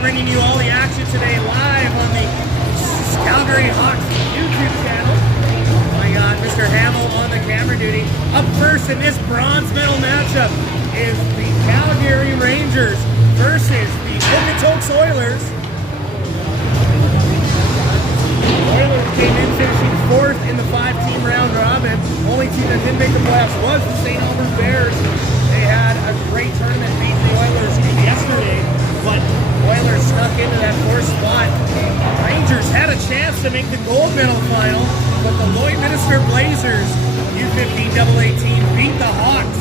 bringing you all the action today live on the Calgary Hawks YouTube channel. I got Mr. Hamill on the camera duty. Up first in this bronze medal matchup is the Calgary Rangers versus the Okotoks Oilers. Oilers came in finishing fourth in the 5-team round robin. Only team that didn't make the playoffs was the St. Albert Bears. They had a great tournament beating the Oilers yesterday, but Oilers snuck into that fourth spot. Rangers had a chance to make the gold medal final, but the Lloydminster Blazers U15 AA team beat the Hawks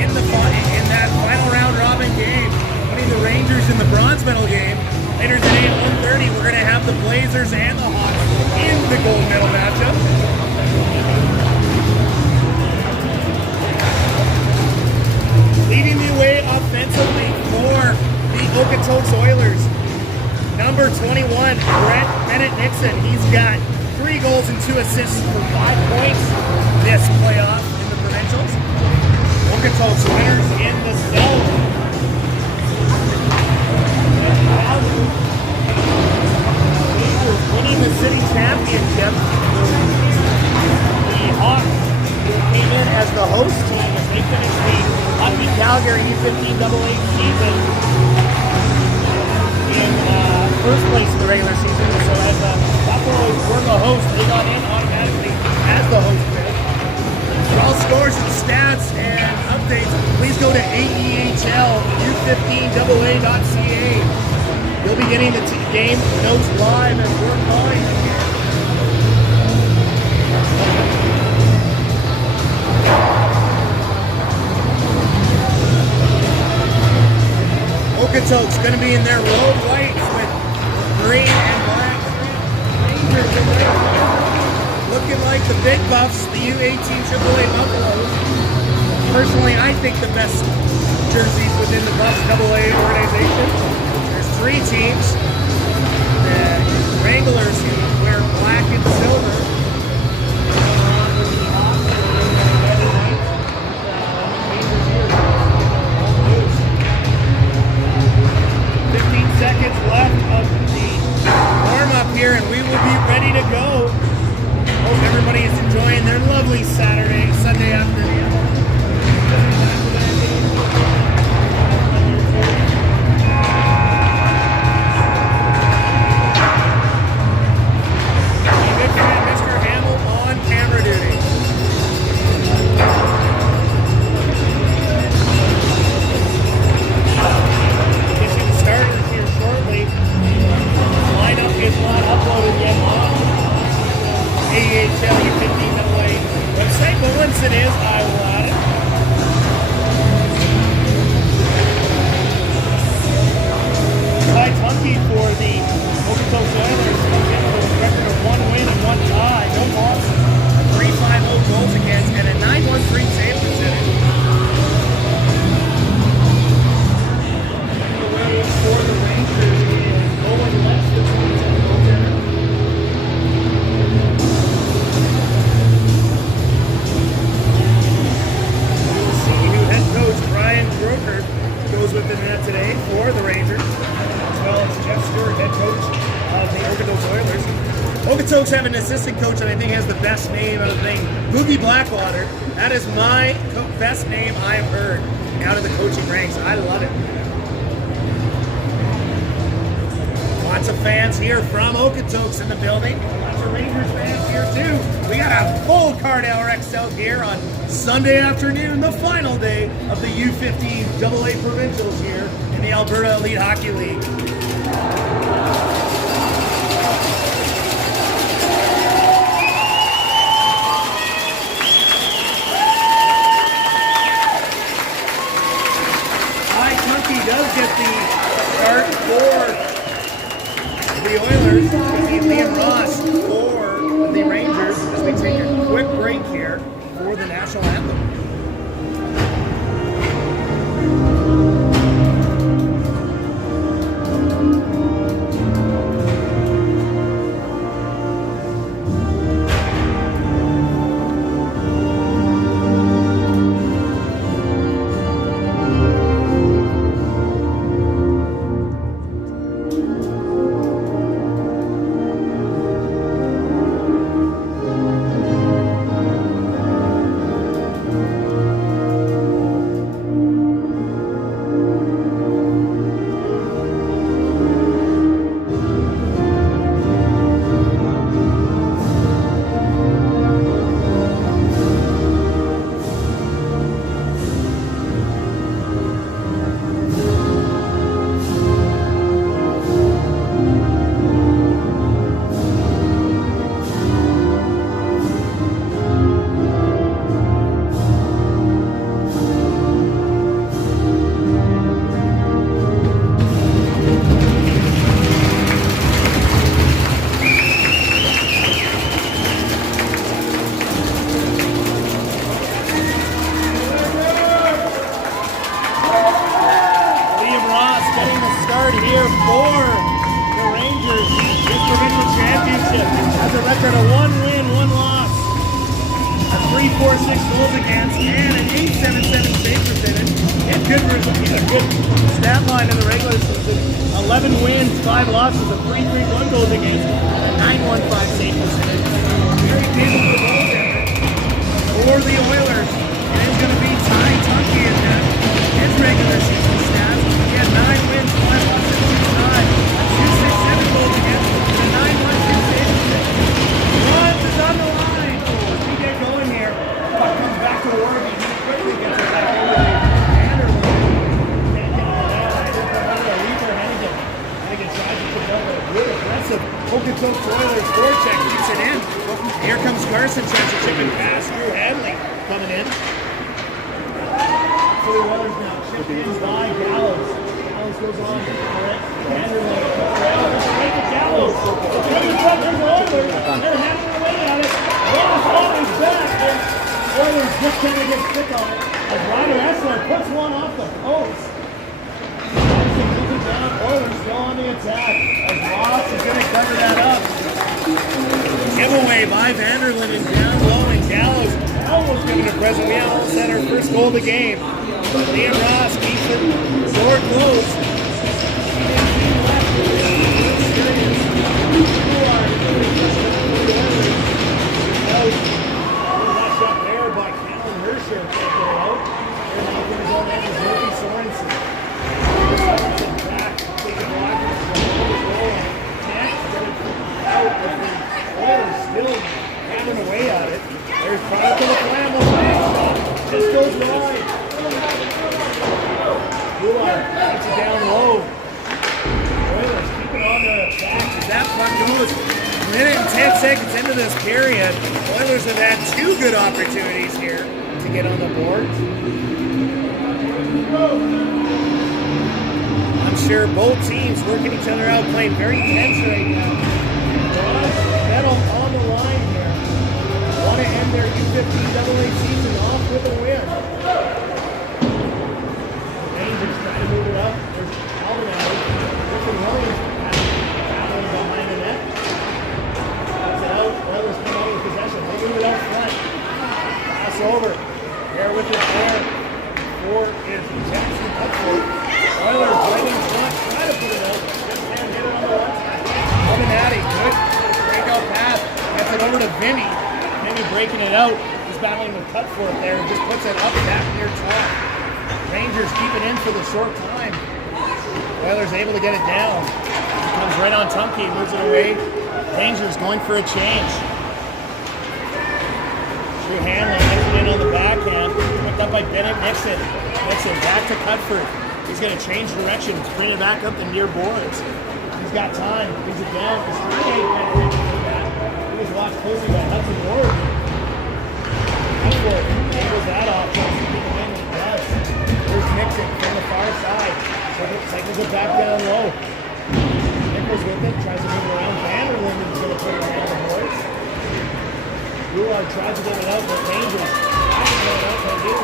in that final round robin game, putting the Rangers in the bronze medal game. Later today at 1:30, we're going to have the Blazers and the Hawks in the gold medal matchup. Leading the way offensively for the Okotoks Oilers, number 21, Brett Bennett-Nixon. He's got 3 goals and 2 assists for 5 points this playoff in the provincials. Okotoks winners in the zone. Winning the city championship. The Hawks came in as the host team as they finished the Hockey Calgary U15 AA season in first place in the regular season. So as the Buffaloes were the host, they got in automatically as the host pick. For all scores and stats and updates, please go to AEHLU15AA.ca. You'll be getting the game notes live as we're calling them here. Okotoks going to be in their road whites with green and black. Rangers in there. Looking like the big buffs, the U18 AAA Buffaloes. Personally, I think the best jerseys within the Buffs AA organization. 3 teams. The Wranglers who wear black and silver. 15 seconds left of the warm-up here and we will be ready to go. Hope everybody is enjoying their lovely Sunday afternoon. Website, but once it is, I will add it. Ty Tunke for the Okotoks Oilers comes in with a record of 1 win and 1 tie, no losses, 3.50 goals against, and a 9.13 save percentage. The way for the Rangers is Owen less than 27 goaltender. Goes with the net today for the Rangers, as well as Jeff Stewart, head coach of the Okotoks Oilers. Okotoks have an assistant coach that I think has the best name out of the thing, Boogie Blackwater. That is my best name I've heard out of the coaching ranks. I love it. Lots of fans here from Okotoks in the building. Lots of Rangers fans here too. We got a full Cardell Rex out here on Sunday afternoon, the final day of the U15 AA Provincials here in the Alberta Elite Hockey League. Ty Tunke does get the start for the Oilers. Liam Ross for the Rangers as we take a quick break here for the national anthem. getting the start here for the Rangers. This provincial championship has a record of 1 win, 1 loss, a 3.46 goals against, and an 8.77 save percentage. It's good for a good stat line in the regular season. 11 wins, 5 losses, a 3.31 goals against, and a 9.15 save percentage. Very capable goaltender for the Oilers. It is going to be Ty Tunkey in that. His regular season stats. He had 9 wins, 5 losses, 2 ties, a 2.67 goals against, and a 9.12 save percentage. Runs is on the line. As we get going here, puck comes back to Warby. He quickly gets it back over to Anderson. Can't get it down. I think they're under a leaper. Hennigan tries to pick up a good aggressive Okotoks Oilers forecheck. Keeps it in. Here comes Carson. Tries to chip it past Drew Hadley coming in. So the Oilers now chip in by Gallows. Gallows goes on. Anderson around. Right to Gallows. There's Oilers. They're hammering away at it. Oilers back. Oilers just trying to get stick on it. As Ryder Essler puts one off the post. Down. Oilers still on the attack. As Ross is going to cover that up. Giveaway by Vanderlyn and down low, and Gallows almost giving a present. We almost had our first goal of the game. Liam Ross keeps it door close. Rush up there by Callan Hersher. Out. There's his own end is Murphy Sorensen. Back, taking Rogers out of the Oilers still hammering away at it. There's product of the Flamel. Just goes wide. Goulart gets it down low. Oilers keep it on the attack. As that puck goes, minute and 10 seconds into this period, Oilers have had 2 good opportunities here to get on the board. I'm sure both teams working each other out, playing very tense right now. Medal on the line here. Want to end their U15 AA season off with a win. Rangers trying to move it up. There's Alvin out. Griffin Williams traveling behind the net. That's it out. Oilers come out with possession. They move it out front. Pass over. Bear with it there. Ford is Jackson Cutford. Oilers right in front. Try to put it out. Just can't get it on the left side. Illuminati, good breakout pass. Gets it over to Vinny. Vinny breaking it out. He's battling with Cutford there and just puts it up back near top. Rangers keep it in for the short time. Oilers able to get it down. He comes right on Tunkey, moves it away. Rangers going for a change. Drew Hanley gets it in on the backhand. Picked up by Bennett Nixon. Nixon back to Cutford. He's going to change directions, bring it back up the near boards. He's got time. Brings it down. He was watched closely by Hudson Ward. Cutford handles that off. There's Nixon from the far side. Cycles it back down low. Nichols with it. Tries to move it around. Vanderlyn is going to put it around the boards. Goulart tries to get it out, but Rangers tries to get it out. They do.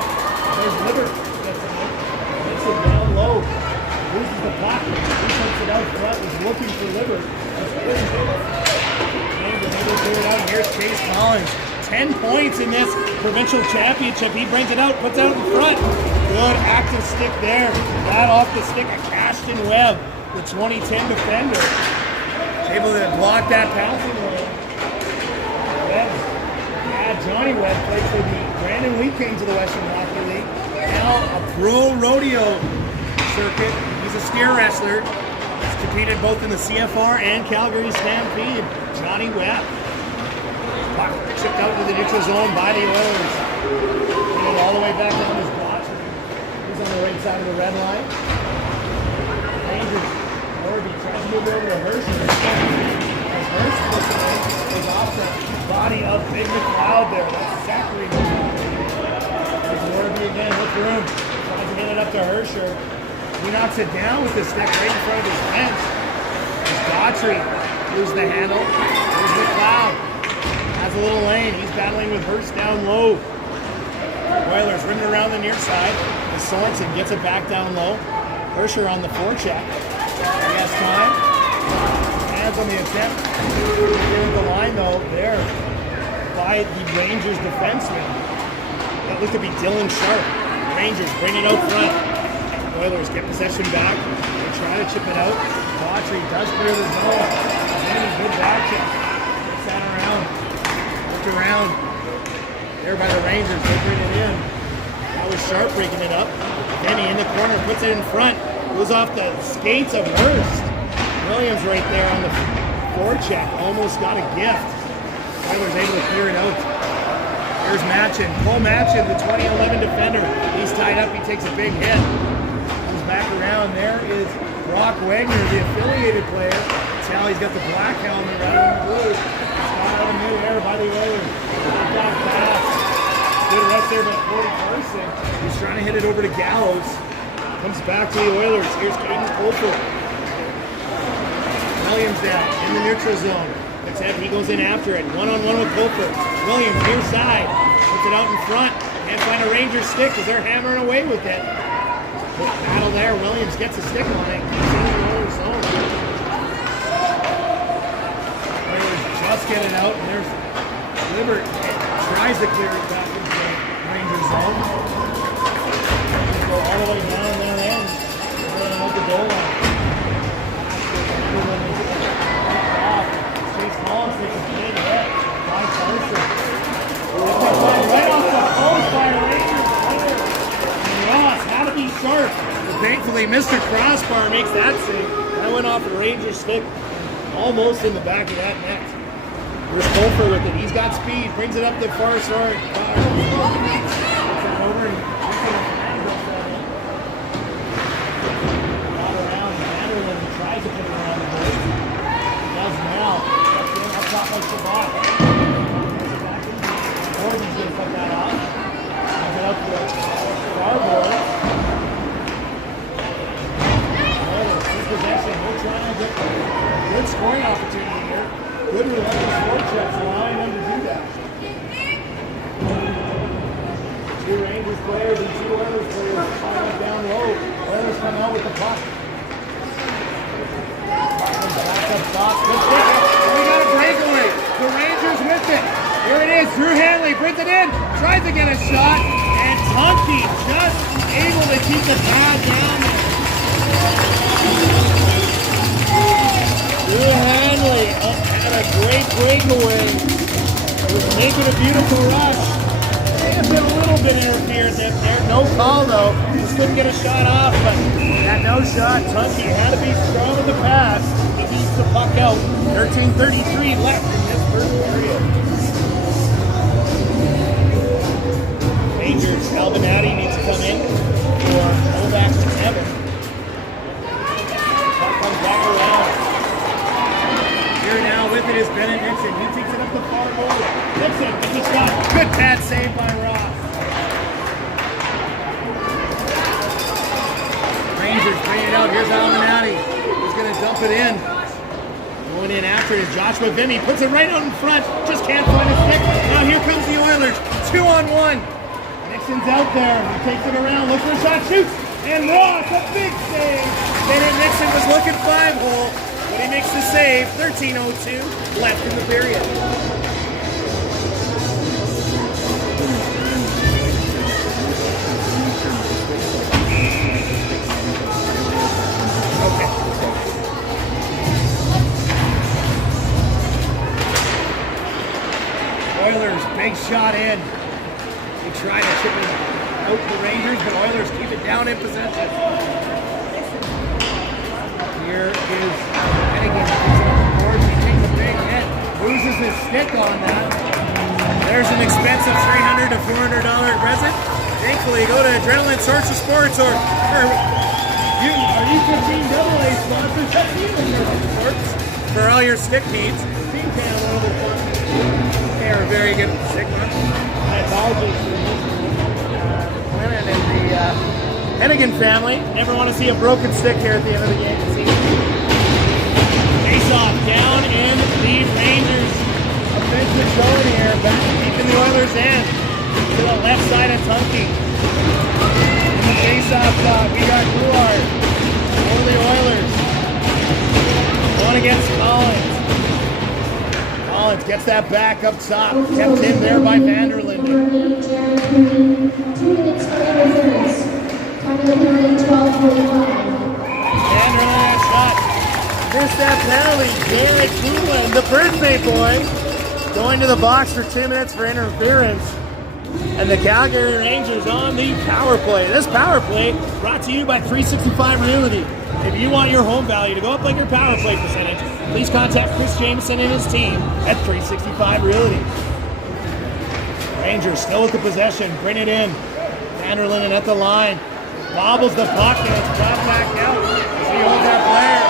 There's Libbert. Nixon down low. Loses the puck. He puts it out front. Is looking for Libbert. Rangers able to clear it out. Here's Chase Collins. 10 points in this provincial championship. He brings it out, puts it out in front. Good active stick there. That off the stick of Ashton Webb, the 2010 defender. Able to block that passing lane. Johnny Webb played for the Brandon Wheat Kings of the Western Hockey League. Now a pro rodeo circuit. He's a steer wrestler. He's competed both in the CFR and Calgary Stampede. Johnny Webb. Puck chipped out to the neutral zone by the Oilers. Put it all the way back down his block. He's on the right side of the red line. Rangers. Orby tries to move over to Hershey. As Hershey puts it in, goes off the body of Big McLeod there. That's Zachary. There's Orby again. Look for him. Tries to get it up to Hersher. He knocks it down with the stick right in front of his bench. As Daughtry loses the handle. There's McLeod. Has a little lane. He's battling with Hurst down low. Oilers rimming around the near side. As Sorensen gets it back down low. Hersher on the forecheck. He has time. Hands on the attempt. Here's the line though, there by the Rangers defenseman. That looked to be Dylan Sharp. Rangers bring it out front. Oilers get possession back. They try to chip it out. Daughtry does clear the zone. Then a good back check. Gets that around. Looked around. There by the Rangers. They bring it in. That was Sharp breaking it up. Benny in the corner puts it in front. Goes off the skates of Hurst. Williams right there on the forecheck. Almost got a gift. Oilers able to clear it out. Here's Matchin. Cole Matchin, the 2011 defender. He's tied up. He takes a big hit. Comes back around. There is Brock Wagner, the affiliated player. Now he's got the black helmet rather than the blue. Shot out of midair by the Oilers. Back pass. Good rush there by Cody Carson. He's trying to hit it over to Gallows. Comes back to the Oilers. Here's Caden Colfer. Williams down in the neutral zone. He goes in after it. One-on-one with Colfer. Williams near side. Puts it out in front. Can't find a Ranger stick because they're hammering away with it. Quick battle there. Williams gets a stick on it. He's in the Oilers zone. Oilers just get it out. And there's Libert. Tries to clear it back into the Ranger zone. Go all the way down that end. They're going to hold the goal line. Chase Collins takes a big hit by Carson. Right off the post by Rangers player. And Ross had to be sharp. But thankfully, Mr. Crossbar makes that save. That went off the Rangers stick almost in the back of that net. Here's Colfer with it. He's got speed. Brings it up the far side. Over and around Vanderlyn tries to put it around the board. Does now. Up top like Shabbat. Gordon's going to put that off. Puts it up to the starboard. Good possession. We're trying to get good scoring opportunity here. Good relentless forechecks, allowing them to do that. Two Rangers players and two Oilers players firing down low. Oilers come out with the puck. Back up top. Good stick. We got a breakaway. The Rangers with it. Here it is. Drew Hanley brings it in. Tries to get a shot. And Tunky just able to keep the pad down. Drew Hanley had a great breakaway. Was making a beautiful rush. May have been a little bit interference there. No call though. Just couldn't get a shot off, but had no shot. Tunky had to be strong with the pass. He beats the puck out. 13:33 left in this first period. Rangers, Albinati needs to come in for Novak and Evan. Puck comes back around. Here now with it is Bennett Nixon. He takes it up the far board. Nixon gets a shot. Good pad save by Ross. Rangers bring it out. Here's Albinati. He's going to dump it in. Going in after it is Joshua Vimy. Puts it right out in front. Just can't find a stick. Now here comes the Oilers. 2-on-1. Nixon's out there. He takes it around. Looks for a shot. Shoots. And Ross, a big save. Bennett Nixon was looking 5-hole. But he makes the save. 13:02 left in the period. Okay. Oilers, big shot in. They try to chip it out the Rangers, but Oilers keep it down in possession. Here is Hennigan. He takes a big hit. Loses his stick on that. There's an expensive $300 to $400 present. Thankfully, go to Adrenaline Source of Sports or U15 AA sponsors. That's even Sports for all your stick needs. Team can one of the they are very good stick ones. My apologies to Clinton and the Hennigan family. Never want to see a broken stick here at the end of the game. Face off down in the Rangers offensive zone here, back deep in the Oilers' end to the left side of Tunky. In the face off, we got Couillard. for the Oilers. One against Collins. Collins gets that back up top. Kept in there by Vanderlinden. 2 minutes for reserves. Time 12:45. Vanderlinden shot. Missed that penalty. Garrett Coolan, the birthday boy, going to the box for 2 minutes for interference. And the Calgary Rangers on the power play. This power play brought to you by 365 Realty. If you want your home value to go up like your power play percentage, please contact Chris Jameson and his team at 365 Realty. Rangers still with the possession. Bring it in. Vanderlinden at the line. Bobbles the puck and it's brought back out. As he holds that player.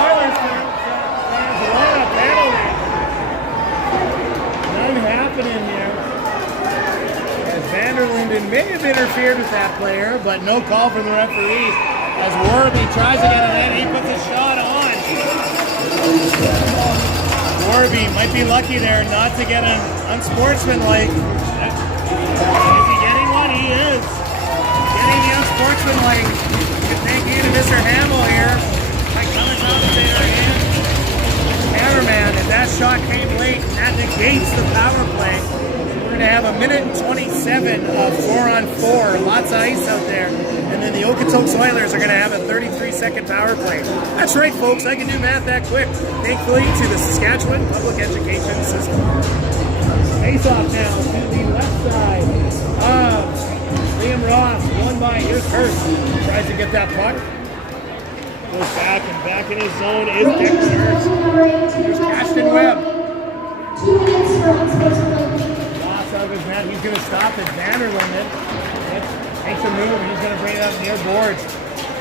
Oilers fans want a penalty. Nothing happening here. As Vanderlinden may have interfered with that player, but no call from the referees. As Warby tries to get it in, he puts a shot on. Warby might be lucky there not to get an unsportsmanlike. Is he getting one? He is. Getting the unsportsmanlike. Thank you to Mr. Hamill here. My color commentator and cameraman. If that shot came late, that negates the power play. We're going to have a minute and 27 of 4-on-4. Lots of ice out there. And then the Okotoks Oilers are going to have a 33-second power play. That's right, folks. I can do math that quick. Thankfully to the Saskatchewan Public Education System. Face-off now to the left side of Liam Ross. Won by, here's Hurst. Tries to get that puck. Goes back in his zone is Dexter Hurst. Here's Ashton Webb. 2 minutes for unsportsmanlike. Ross out of his man. He's going to stop at Vanderlinden. Takes a move, and he's going to bring it up near boards.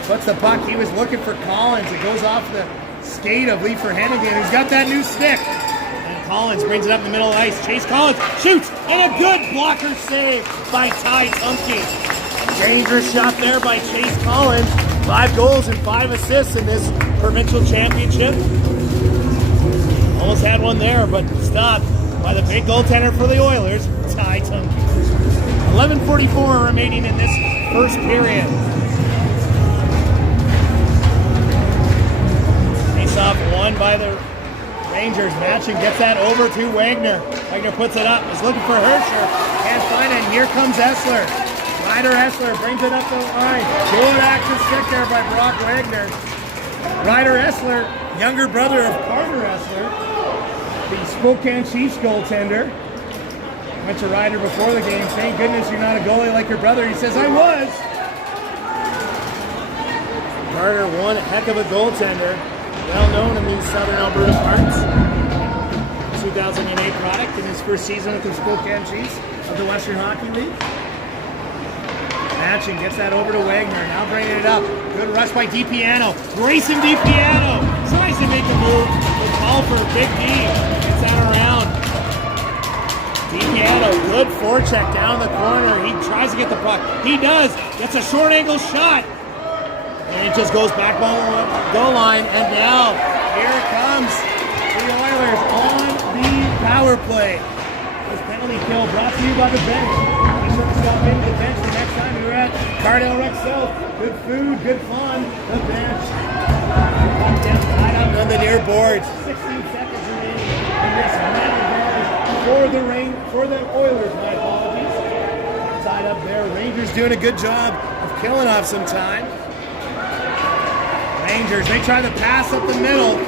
Puts the puck. He was looking for Collins. It goes off the skate of Lee Verhenigen, who's got that new stick. And Collins brings it up in the middle of the ice. Chase Collins shoots, and a good blocker save by Ty Tumke. Dangerous shot there by Chase Collins. 5 goals and 5 assists in this provincial championship. Almost had one there, but stopped by the big goaltender for the Oilers, Ty Tumke. 11:44 remaining in this first period. Face-off won by the Rangers. Matching gets that over to Wagner. Wagner puts it up. Is looking for Hirscher. Can't find it. And here comes Essler. Ryder Essler brings it up the line. Good action stick there by Brock Wagner. Ryder Essler, younger brother of Carter Essler, the Spokane Chiefs goaltender. Went to Ryder before the game. Thank goodness you're not a goalie like your brother. He says, I was. Carter, one heck of a goaltender. Well known in these southern Alberta parts. 2008 product in his first season with the Spokane Chiefs of the Western Hockey League. Matching gets that over to Wagner. Now bringing it up. Good rush by DiPiano. Grayson DiPiano tries to make a move. The call for Big D. Gets that around. DiPiano, good forecheck down the corner. He tries to get the puck. He does. Gets a short angle shot. And it just goes back goal line. And now, here it comes. The Oilers on the power play. This penalty kill brought to you by the bench. Be sure to stop in the bench the next time you're at Cardell Rec South. Good food, good fun. The bench. Tied up on the near boards. 16 seconds remaining in this match. For the Oilers, my apologies. Tied up there. Rangers doing a good job of killing off some time. Rangers, they try to pass up the middle.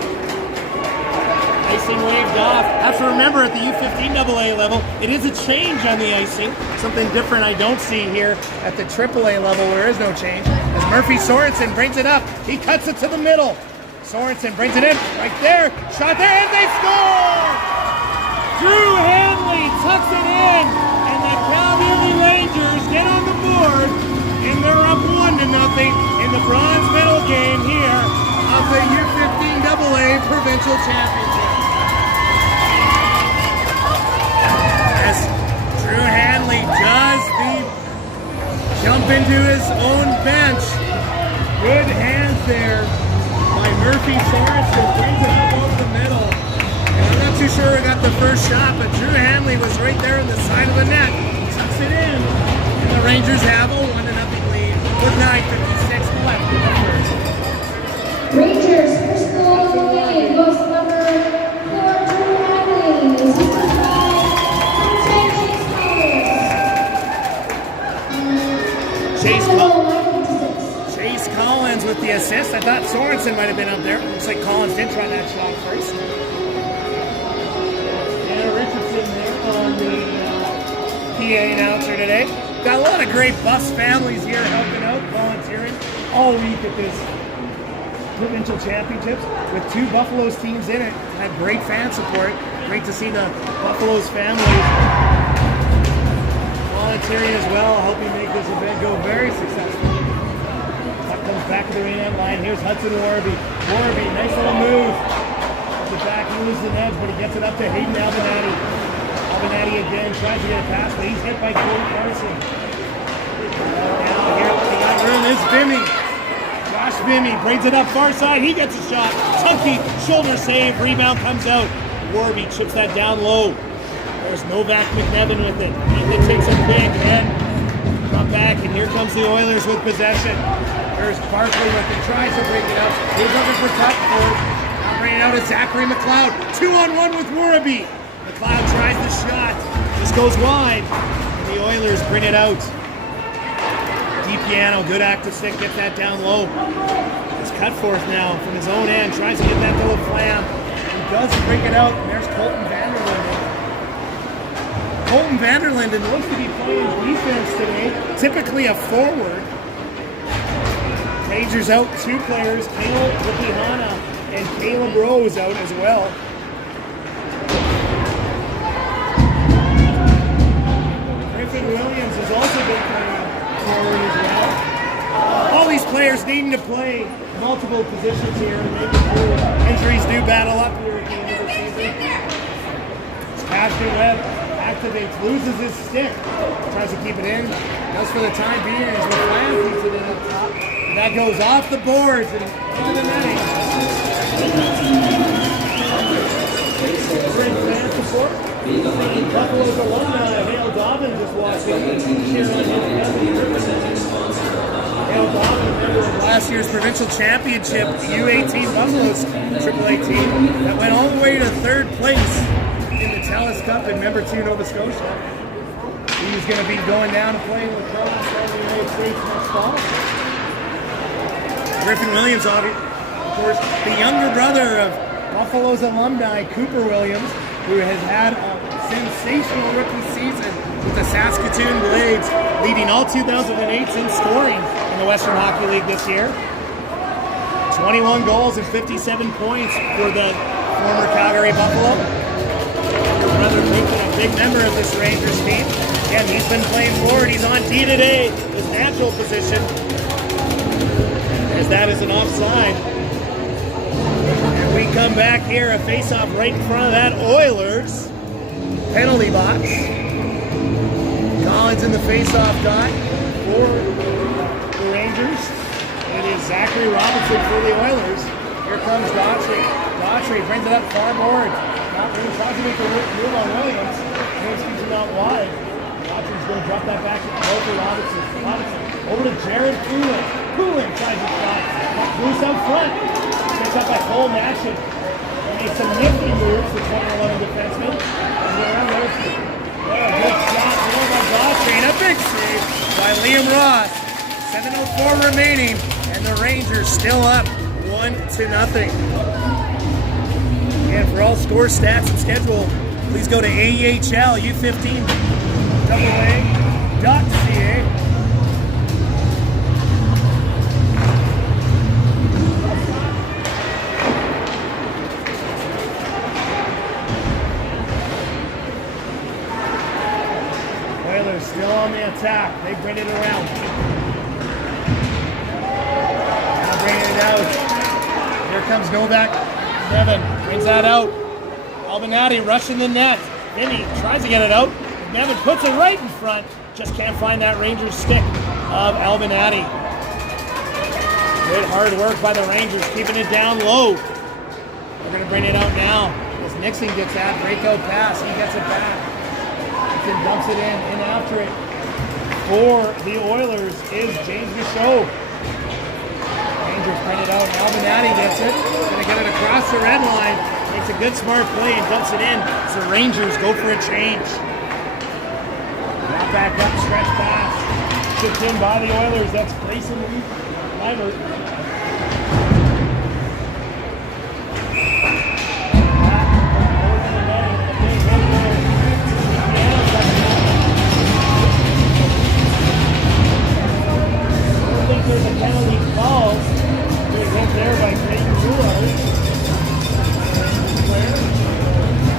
Icing waved off. Have to remember at the U15 AA level, it is a change on the icing. Something different I don't see here at the AAA level where there is no change. As Murphy Sorensen brings it up, he cuts it to the middle. Sorensen brings it in, right there. Shot there, and they score! Drew Hanley tucks it in, and the Calgary Rangers get on the board, and they're up 1-0 in the bronze medal game here of the U15 AA Provincial Championship. As Drew Hanley does the jump into his own bench. Good hands there by Murphy Sorensen, brings it up over the middle. I'm not too sure who got the first shot, but Drew Hanley was right there in the side of the net. Tucks it in. And the Rangers have a 1-0 lead with 9:56 left in the first. Rangers, first goal of the game goes to number 4, Jordan Hadley, assisted by Chase Collins. Collins. Chase Collins with the assist. I thought Sorensen might have been up there. Looks like Collins did try that shot first. And Richardson there on the PA announcer today. Got a lot of great bus families here helping out, volunteering all week at this provincial championships with 2 Buffaloes teams in it. Had great fan support. Great to see the Buffaloes families volunteering as well, helping make this event go very successful. Puck comes back to the arena line. Here's Hudson Warby. Warby, nice little move. The back, he loses the edge, but he gets it up to Hayden Albinati. Albinati again tries to get a pass, but he's hit by Cody Carson. Now here we got room. This Bimmy. Josh Bimmy brings it up far side. He gets a shot. Chunky shoulder save. Rebound comes out. Warby chips that down low. There's Novak McNevin with it. Ethan takes a big head. Come back, and here comes the Oilers with possession. There's Barkley with it. Tries to break it up. He's looking for Tuckford. Now bringing it out is Zachary McLeod. 2-on-1 with Warby. McLeod tries the shot. This goes wide. And the Oilers bring it out. DiPiano, good active stick, gets that down low. It's Cutforth now from his own end. Tries to get that little flam. He does break it out. And there's Colton Vanderlinden. Colton Vanderlinden looks to be playing defense today. Typically a forward. Rangers out 2 players. Caleb Wikihana and Caleb Rose out as well. Griffin Williams has also been playing forward as well. All these players needing to play multiple positions here and make it through. Injuries do battle up here at the end of the season. Ashton Webb activates, loses his stick, tries to keep it in. Does for the time being as McLeod keeps it in up top. And that goes off the boards and into the netting. Great fan support. Buffalo's alumni, Hale Dobbin, just walked in. Hale Dobbin, member of last year's provincial championship, U18 Buffalo's AAA team, that went all the way to 3rd place in the Telus Cup in member 2 Nova Scotia. He's going to be going down and playing lacrosse in the United States next fall. Griffin Williams, of course, the younger brother of Buffalo's alumni, Cooper Williams, who has had a sensational rookie season with the Saskatoon Blades, leading all 2008s in scoring in the Western Hockey League this year. 21 goals and 57 points for the former Calgary Buffalo. Your brother Luke, a big member of this Rangers team. Again, he's been playing forward. He's on D today, his natural position, as that is an offside. And we come back here, a face-off right in front of that Oilers penalty box. Collins in the face-off dot for the Rangers. It is Zachary Robinson for the Oilers. Here comes Daughtry. Daughtry brings it up far board. Not really trying to make the move on Williams. Williams keeps it out wide. Daughtry's going to drop that back over Robinson. Robinson over to Jared Poulin. Poulin tries to shot. Loose out front. Picked up by Cole Nashon. Made some nifty moves, the 2011 defenseman. And around those two. A good shot there by Daughtry. And a big save by Liam Ross. 7:04 remaining. And the Rangers still up 1-0. And for all score stats and schedule, please go to AEHL U15AA.ca. Oilers still on the attack. They bring it around. Now bringing it out. Here comes Novak. Nevin brings that out. Albinati rushing the net. Vinny tries to get it out. Nevin puts it right in front. Just can't find that Rangers stick of Albinati. Good hard work by the Rangers, keeping it down low. They're going to bring it out now. As Nixon gets that breakout pass, he gets it back. Nixon dumps it in after it. For the Oilers is James Michaud. Rangers Rangers print it out. Albanati gets it. Gonna get it across the red line. Makes a good smart play and dumps it in. So the Rangers go for a change. Now back up, stretch pass. Shipped in by the Oilers. That's Grayson Levert.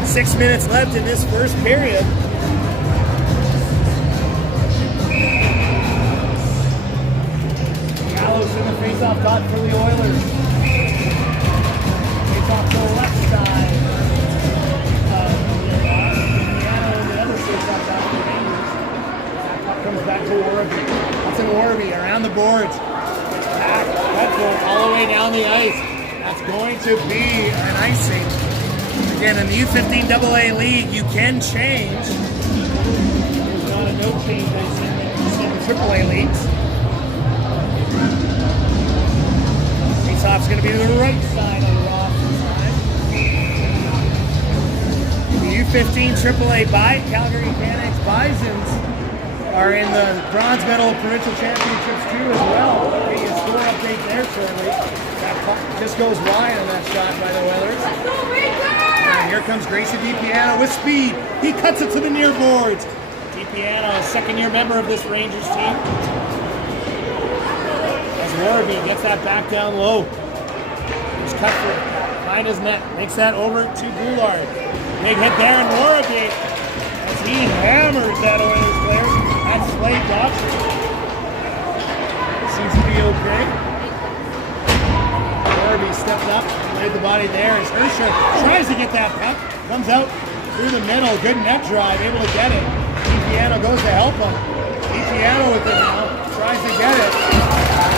6 minutes left in this first period. Gallows in the face-off dot for the Oilers. Face-off to the left side. Indiana on the other face-off dot for the Rangers. That puck comes back to Warby. That's in Warby around the boards. Back, Petro all the way down the ice. That's going to be an icing. Again, in the U15 AA League, you can change. There's not a no change I've seen in the AAA leagues. Faceoff's going to be to the right side of the roster side. The U15 AAA Calgary Canucks Bisons are in the bronze medal provincial championships too as well. Getting a score update there shortly. That puck just goes wide on that shot by the Oilers. And here comes Grayson DiPiano with speed. He cuts it to the near boards. DiPiano, a second-year member of this Rangers team. As Warby gets that back down low. There's Cuthbert behind his net. Makes that over to Goulart. Big hit there, and Warby, as he hammers that Oilers player. That's Slade Dodson. Seems to be okay. Warby stepped up, laid the body there as Herscher tries to get that puck. Comes out through the middle, good net drive, able to get it. DiPiano goes to help him. DiPiano with it now, tries to get it.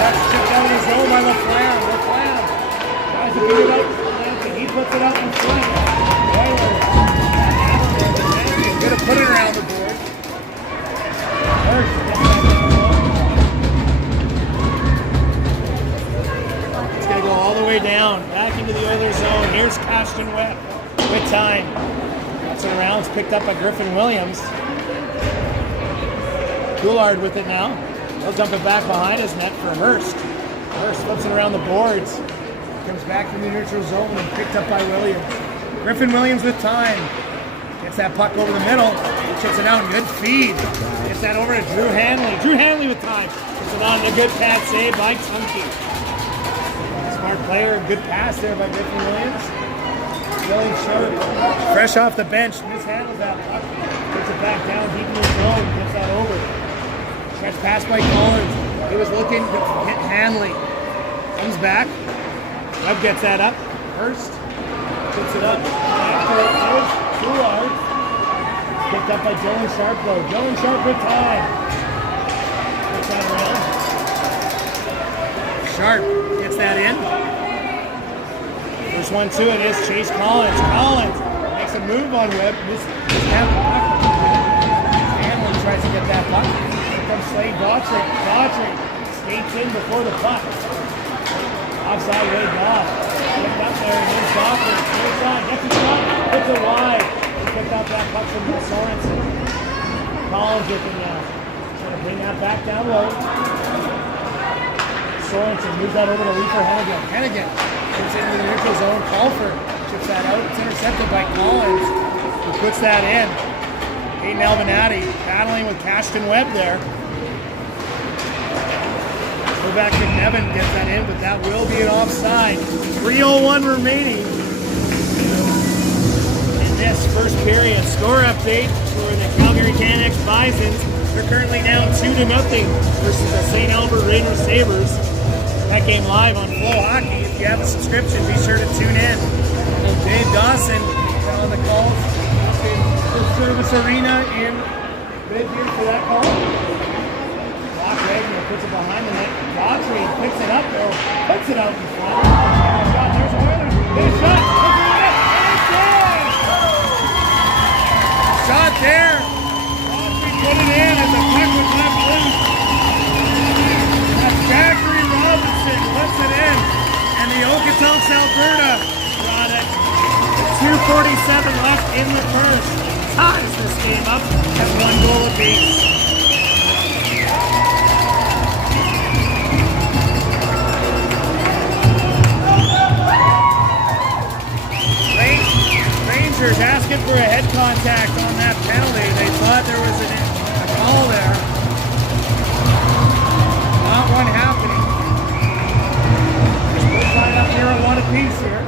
That's chipped out of his zone by LaFlamme. LaFlamme tries to beat it out. He puts it up in front. Gonna put it around the board. Hirsch gets that down low. It's gonna go all the way down, back into the Oilers zone. Here's Ashton Webb with time. That's it around. It's picked up by Griffin Williams. Goulart with it now. He'll dump it back behind his net for Hurst. Hurst flips it around the boards. Comes back from the neutral zone and picked up by Williams. Griffin Williams with time. Gets that puck over the middle. He chips it out. Good feed. Gets that over to Drew Hanley. Drew Hanley with time. Gets it on. A good pass save by Tunke. Smart player. Good pass there by Griffin Williams. Williams Sharp. Fresh off the bench. Mishandles that puck. Gets it back down deep in the zone. Gets that over. Stretch pass by Collins. He was looking to hit Hanley. Comes back. Webb gets that up. Hurst puts it up. After it goes, Goulart. Picked up by Dylan Sharp though. Dylan Sharp with time. Puts that around. Sharp gets that in. First one to it is Chase Collins. Collins makes a move on Webb. Hanley tries to get that puck. Here comes Slade Daughtry. Daughtry skates in before the puck. Offside way off. Picked up there, here's Daughtry. Here's on, gets it shot, puts it wide. He picked up that puck from Sorensen. Collins with it now. Gonna bring that back down low. Sorensen moves that over to Leaper Hennigan. Hennigan gets into the neutral zone. Colfer chips that out. It's intercepted by Collins, who puts that in. Hayden Albanati battling with Ashton Webb there. Go back to Nevin, gets that in, but that will be an offside. 3:01 remaining in this first period. Score update for the Calgary Canucks Bisons. They're currently down 2-0 versus the St. Albert Raiders Sabres. That game live on Flow Hockey. If you have a subscription, be sure to tune in. And Dave Dawson on the call. Full Service Arena in Midview for that call. Wagner puts it behind the net. Daughtry picks it up though. Puts it out in front. There's Oilers. Hit a shot. Puts it in. And it's in. Shot there. Daughtry put it in as the puck was left loose. That's Zachary Robinson. Puts it in. 2:47 left in the first. Ties this game up at 1 goal apiece. Rangers asking for a head contact on that penalty. They thought there was a call there. Not one happening. We're right up here at 1 apiece here.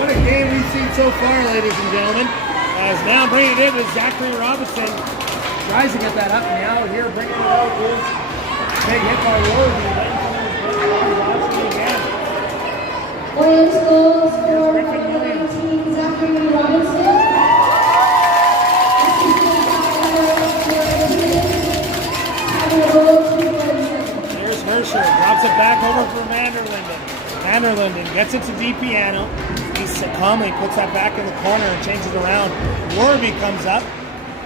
What a game we've seen so far, ladies and gentlemen. As now bringing it in with Zachary Robinson. Tries to get that up now. Here bringing it out is big hit by Warby. Again. Oilers goals for number 19, Zachary Robinson. There's Herscher, drops it back over for Vanderlinden. Vanderlinden gets it to DiPiano. He calmly puts that back in the corner and changes around. Warby comes up,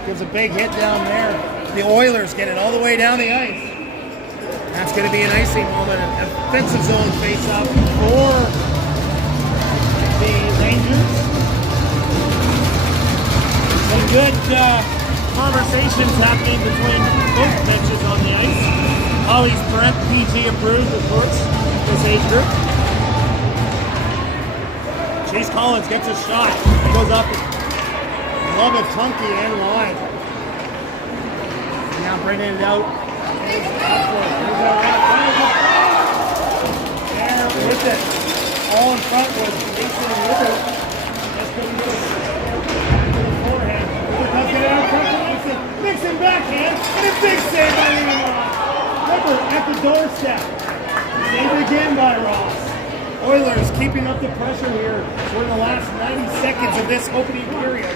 gives a big hit down there. The Oilers get it all the way down the ice. That's going to be an icing moment. An offensive zone face-off for the Rangers. Some good conversations happening between both benches on the ice. Always Brent PG approved, of course, this age group. Chase Collins gets a shot. He goes up. Love it, funky and wide. Now bringing it out. There with it. All in front was Mason with it. Just couldn't get it forehand. Let's get it out front to Mason. Nixon backhand. And a big save by Leon. Remember, at the doorstep. Saved again by Ross. Oilers keeping up the pressure here. We're in the last 90 seconds of this opening period.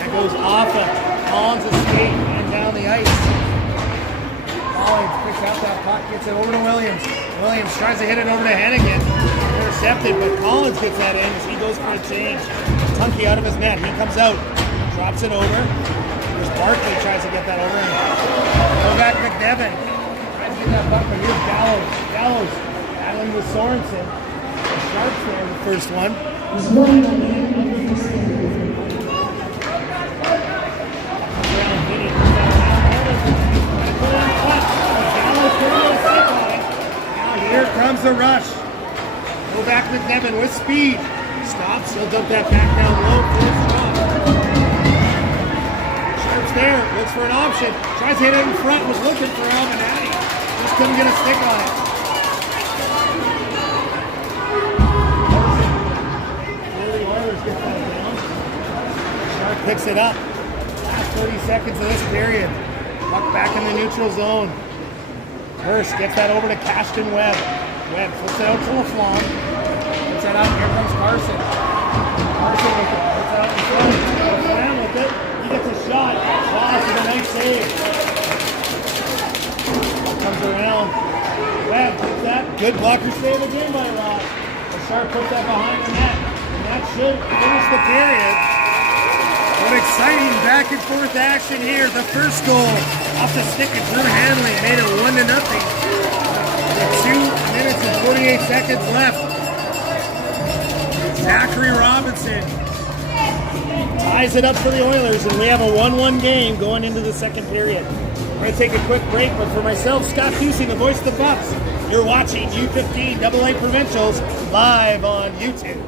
That goes off of Collins' skate and down the ice. Collins picks out that puck, gets it over to Williams. Williams tries to hit it over to Hennigan. Intercepted, but Collins gets that in as he goes for a change. Tunky out of his net. He comes out, drops it over. There's Barkley tries to get that over. Go back McDevitt. Tries to get that puck, but here's Gallows. Gallows battling with Sorensen. The Sharks there, the first one. Here comes the rush. Go back McDevitt with speed. Stops. He'll dump that back down low for a shot. Sharps there. Looks for an option. Tries to hit it in front. Was looking for Almanati. Just couldn't get a stick on it. The Oilers get that down. Sharp picks it up. Last 30 seconds of this period. Puck back in the neutral zone. Hurst gets that over to Cashton Webb. Webb flips it out to LaFlamme. Puts that out. Here comes Carson. Carson with it. Puts it out in front. LaFlamme with it. He gets a shot. Ross with a nice save. Comes around. Webb puts that. Good blocker save again by Ross. The Sharp puts that behind the net. And that should finish the period. What exciting back and forth action here. The first goal off the stick of Drew Hanley made it 1-0. 2 minutes and 48 seconds left. Zachary Robinson ties it up for the Oilers, and we have a 1-1 game going into the second period. We're going to take a quick break, but for myself, Scott Ducey, the voice of the Bucks, you're watching U15 AA Provincials live on YouTube.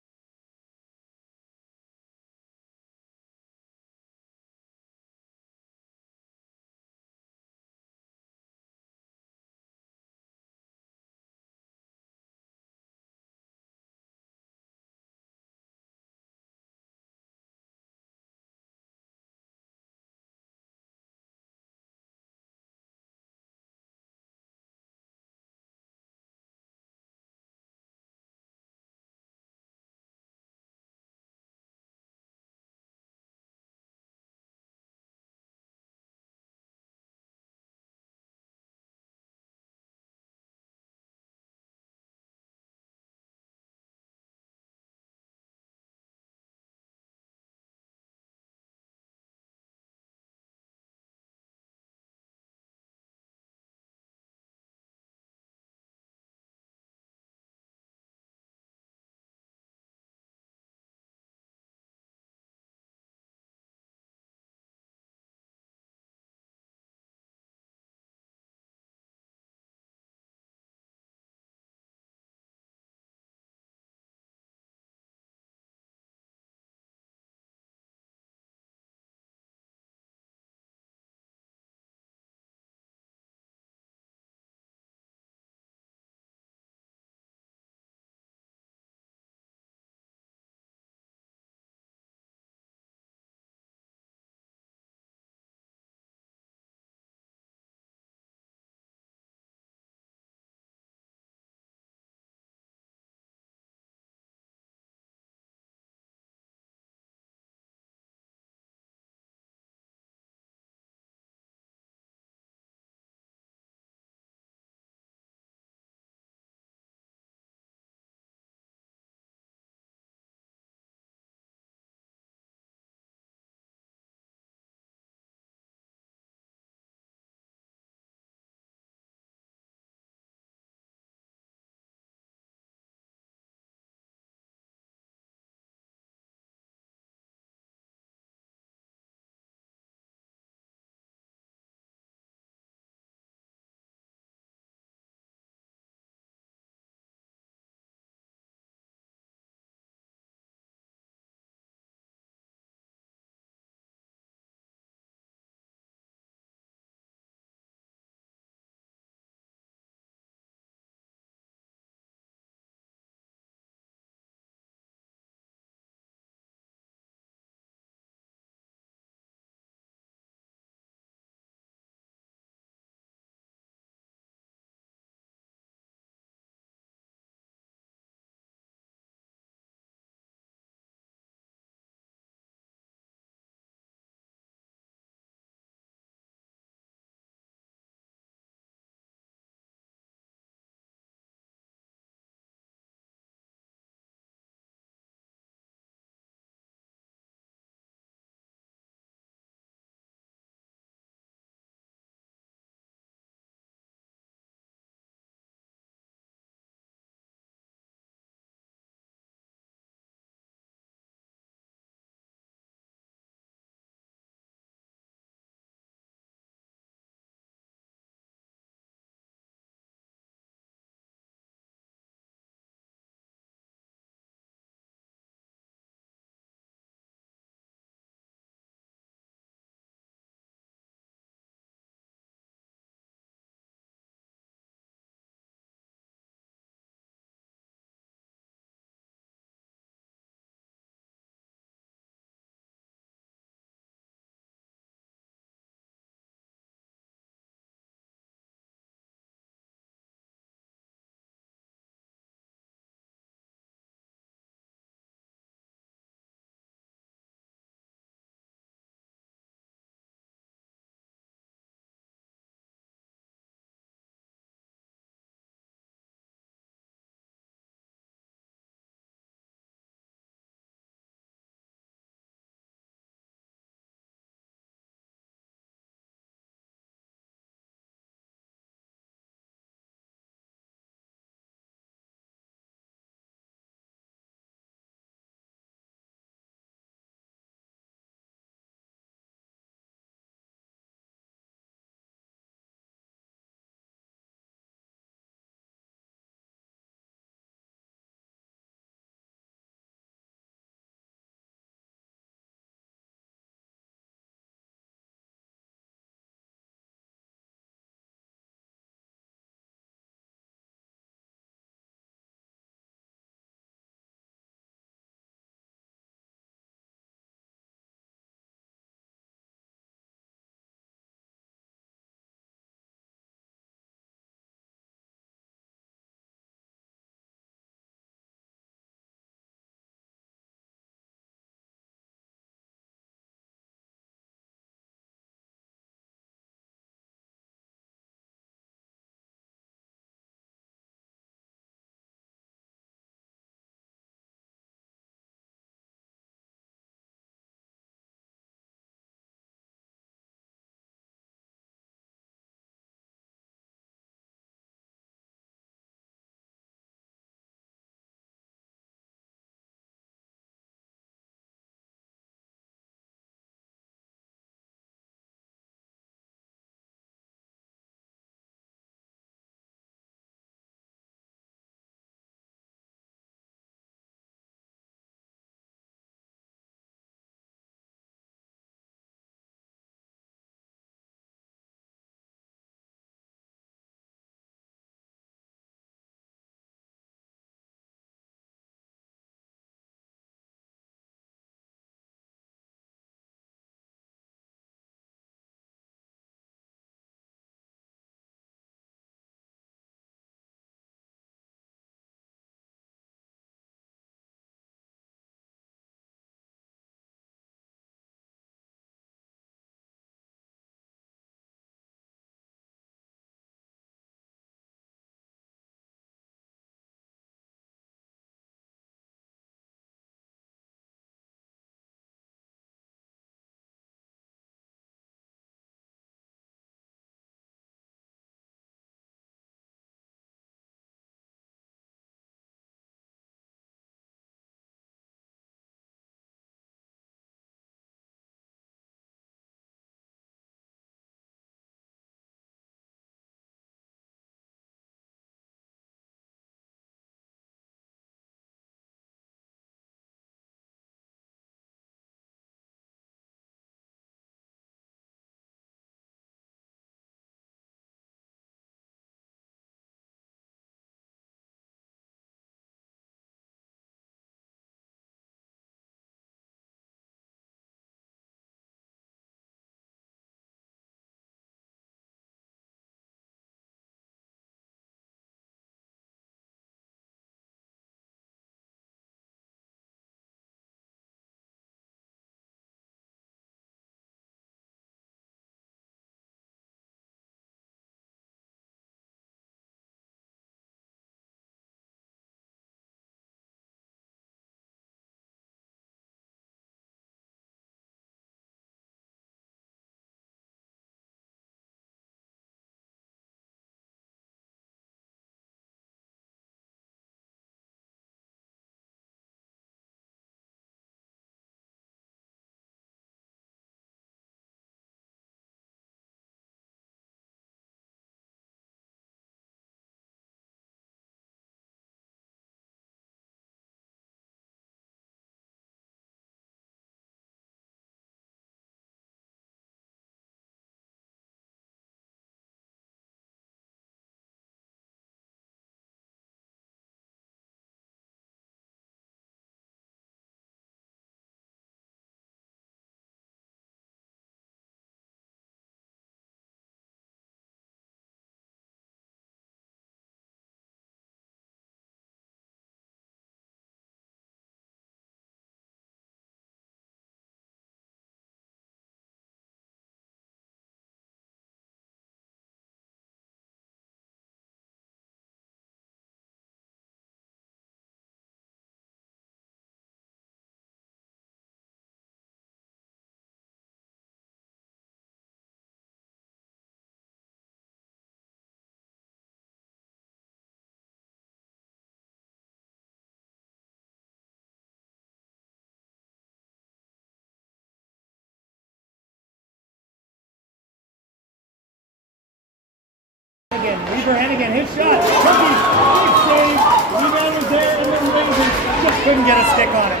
Again, Weaver Hennigan, his shot. Cookie, big save. Rebound was there, and the Rangers just couldn't get a stick on it.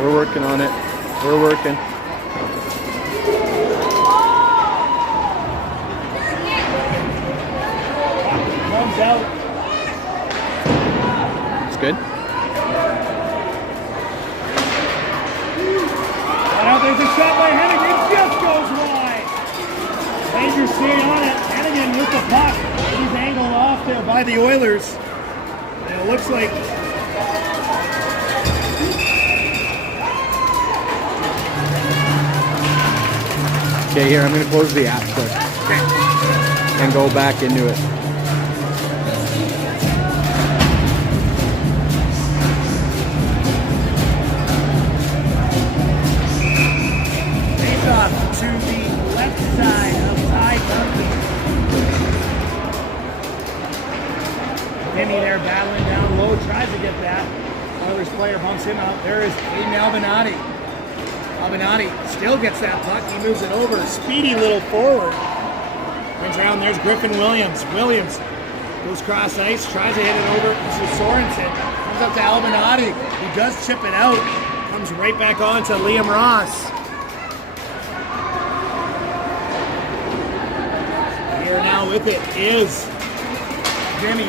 We're working on it. We're working. Comes out. It's good. And out there's a shot by Hennigan, just goes wide. Rangers stay on it. Hennigan with the puck. He's angled off there by the Oilers. And it looks like Okay, here, I'm going to close the app quick. And go back into it. face off to the left side of Ty Duncan. Timmy there battling down low, tries to get that. Oilers player bumps him out. There is Aiden Albinati. Albinati still gets that puck. He moves it over. Speedy little forward. Turns around. There's Griffin Williams. Williams goes cross ice. Tries to hit it over to Sorensen. Comes up to Albinati. He does chip it out. Comes right back on to Liam Ross. Here now with it is Jimmy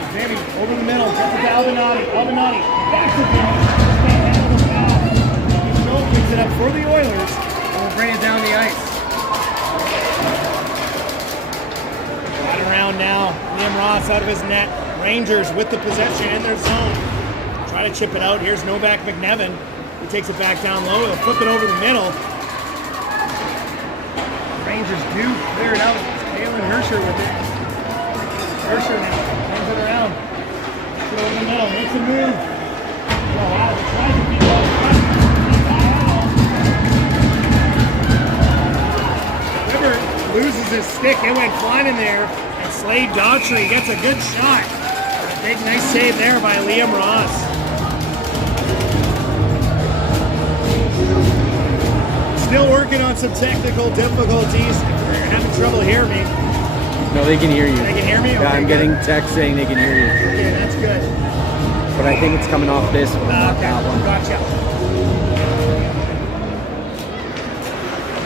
over the middle. Gets it to Albinati. Albinati back to Jimmy. Can't handle the pass. Picks it up for the Oilers and will bring it down the ice. Right around now, Liam Ross out of his net. Rangers with the possession in their zone. Try to chip it out. Here's Novak McNevin. He takes it back down low. He'll flip it over the middle. Rangers do clear it out. It's Kalen Herscher with it. Herscher now turns it around. Puts it over the middle. Makes a move. Tries to keep up. Loses his stick, it went flying in there, and Slade Daughtry gets a good shot. A big, nice save there by Liam Ross. Still working on some technical difficulties. If you're having trouble hearing me. No, they can hear you. They can hear me? Okay, yeah, I'm getting text saying they can hear you. Okay, that's good. But I think it's coming off this one, not Okay, that one. gotcha.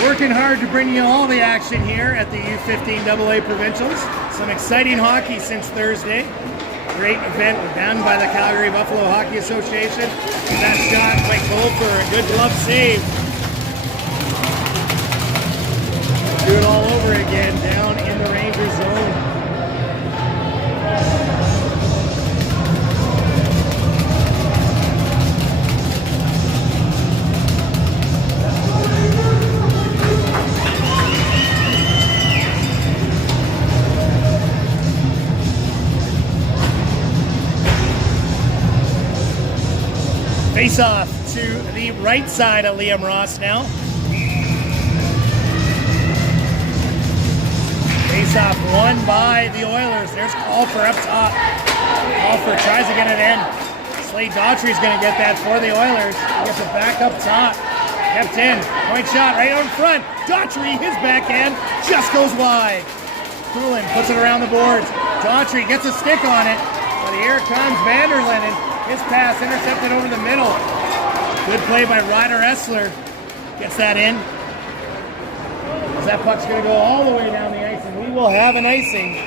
Working hard to bring you all the action here at the U15 AA Provincials. Some exciting hockey since Thursday. Great event done by the Calgary Buffalo Hockey Association. That shot by Goldfer, a good glove save. Do it all over again down in the Rangers zone. Face off to the right side of Liam Ross now. Face off won by the Oilers. There's Colfer up top. Colfer tries to get it in. Slade Daughtry's going to get that for the Oilers. He gets it back up top. Kept in. Point shot right out in front. Daughtry, his backhand, just goes wide. Poulin puts it around the boards. Daughtry gets a stick on it. But here comes Vanderlinden. His pass intercepted over the middle. Good play by Ryder Essler. Gets that in. That puck's going to go all the way down the ice, and we will have an icing.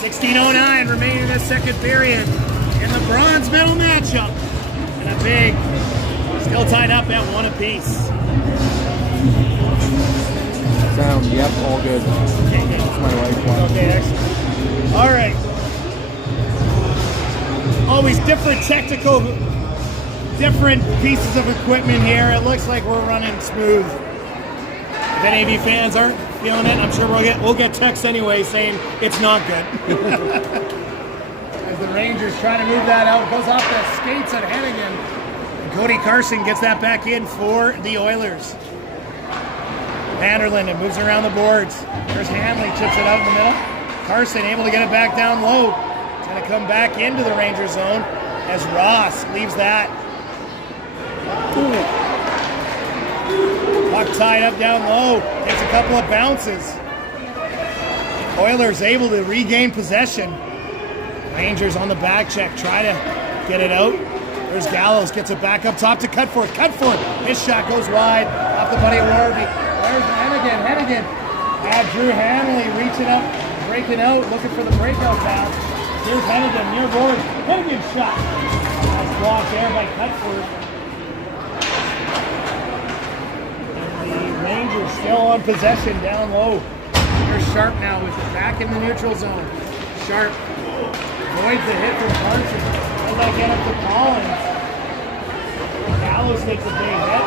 16:09 remaining in the second period in the bronze medal matchup. And a big, still tied up at one apiece. Sound, yep, all good. That's my wife. Okay, excellent. All right. Always different technical, different pieces of equipment here. It looks like we're running smooth. If any of you fans aren't feeling it, I'm sure we'll get texts anyway saying it's not good. As the Rangers try to move that out, it goes off the skates at Hennigan. And Cody Carson gets that back in for the Oilers. Vanderlinden moves around the boards. There's Hanley, chips it out in the middle. Carson able to get it back down low. It's going to come back into the Ranger zone as Ross leaves that. Puck tied up down low. Takes a couple of bounces. Oilers able to regain possession. Rangers on the back check, try to get it out. There's Gallows, gets it back up top to Cutforth. His shot goes wide off the buddy of Rorby. There's Hennigan. Drew Hanley reaching up, breaking out, looking for the breakout pass. Here's Hennigan, near board. Hennigan's shot. That's blocked there by Cutforth. And the Rangers still on possession down low. Here's Sharp now with it back in the neutral zone. Sharp avoids the hit from Carson. Does that get up to Collins? Gallows takes a big hit.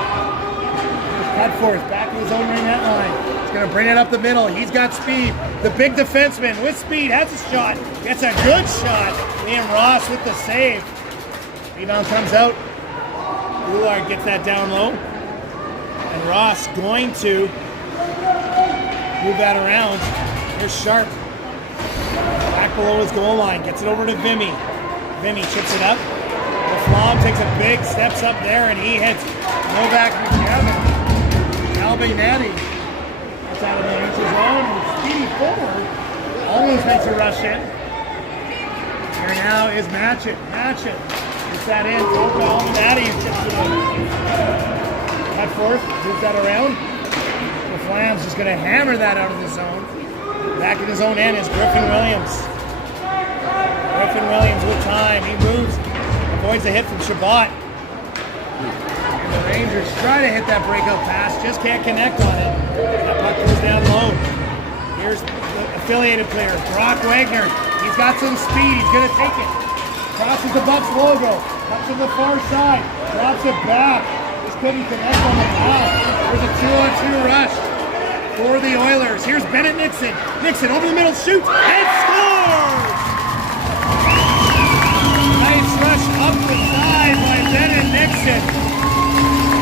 Here's Cutforth back in his own ring net line. He's going to bring it up the middle. He's got speed. The big defenseman with speed has a shot. Gets a good shot. Liam Ross with the save. Rebound comes out. Goulart gets that down low. And Ross going to move that around. Here's Sharp. Back below his goal line. Gets it over to Vimy. Vimy chips it up. Laflamme takes a big steps up there and he hits Novak McGavin. Albinetti gets out of the neutral zone and speedy forward. Almost makes a rush in. Here now is Matchett. Gets that in. Over to Albinetti. Chips it in. Cutforth. Moves that around. Laflamme's just going to hammer that out of the zone. Back in his own end is Griffin Williams. With time. He moves. Avoids the hit from Shabbat. And the Rangers try to hit that breakout pass. Just can't connect on it. That puck goes down low. Here's the affiliated player, Brock Wagner. He's got some speed. He's going to take it. Crosses the Bucks logo. Comes to the far side. Drops it back. Just couldn't connect on the pass. There's a 2-on-2 rush for the Oilers. Here's Bennett Nixon. Nixon over the middle, shoots, and scores! Nice rush up the side by Bennett Nixon.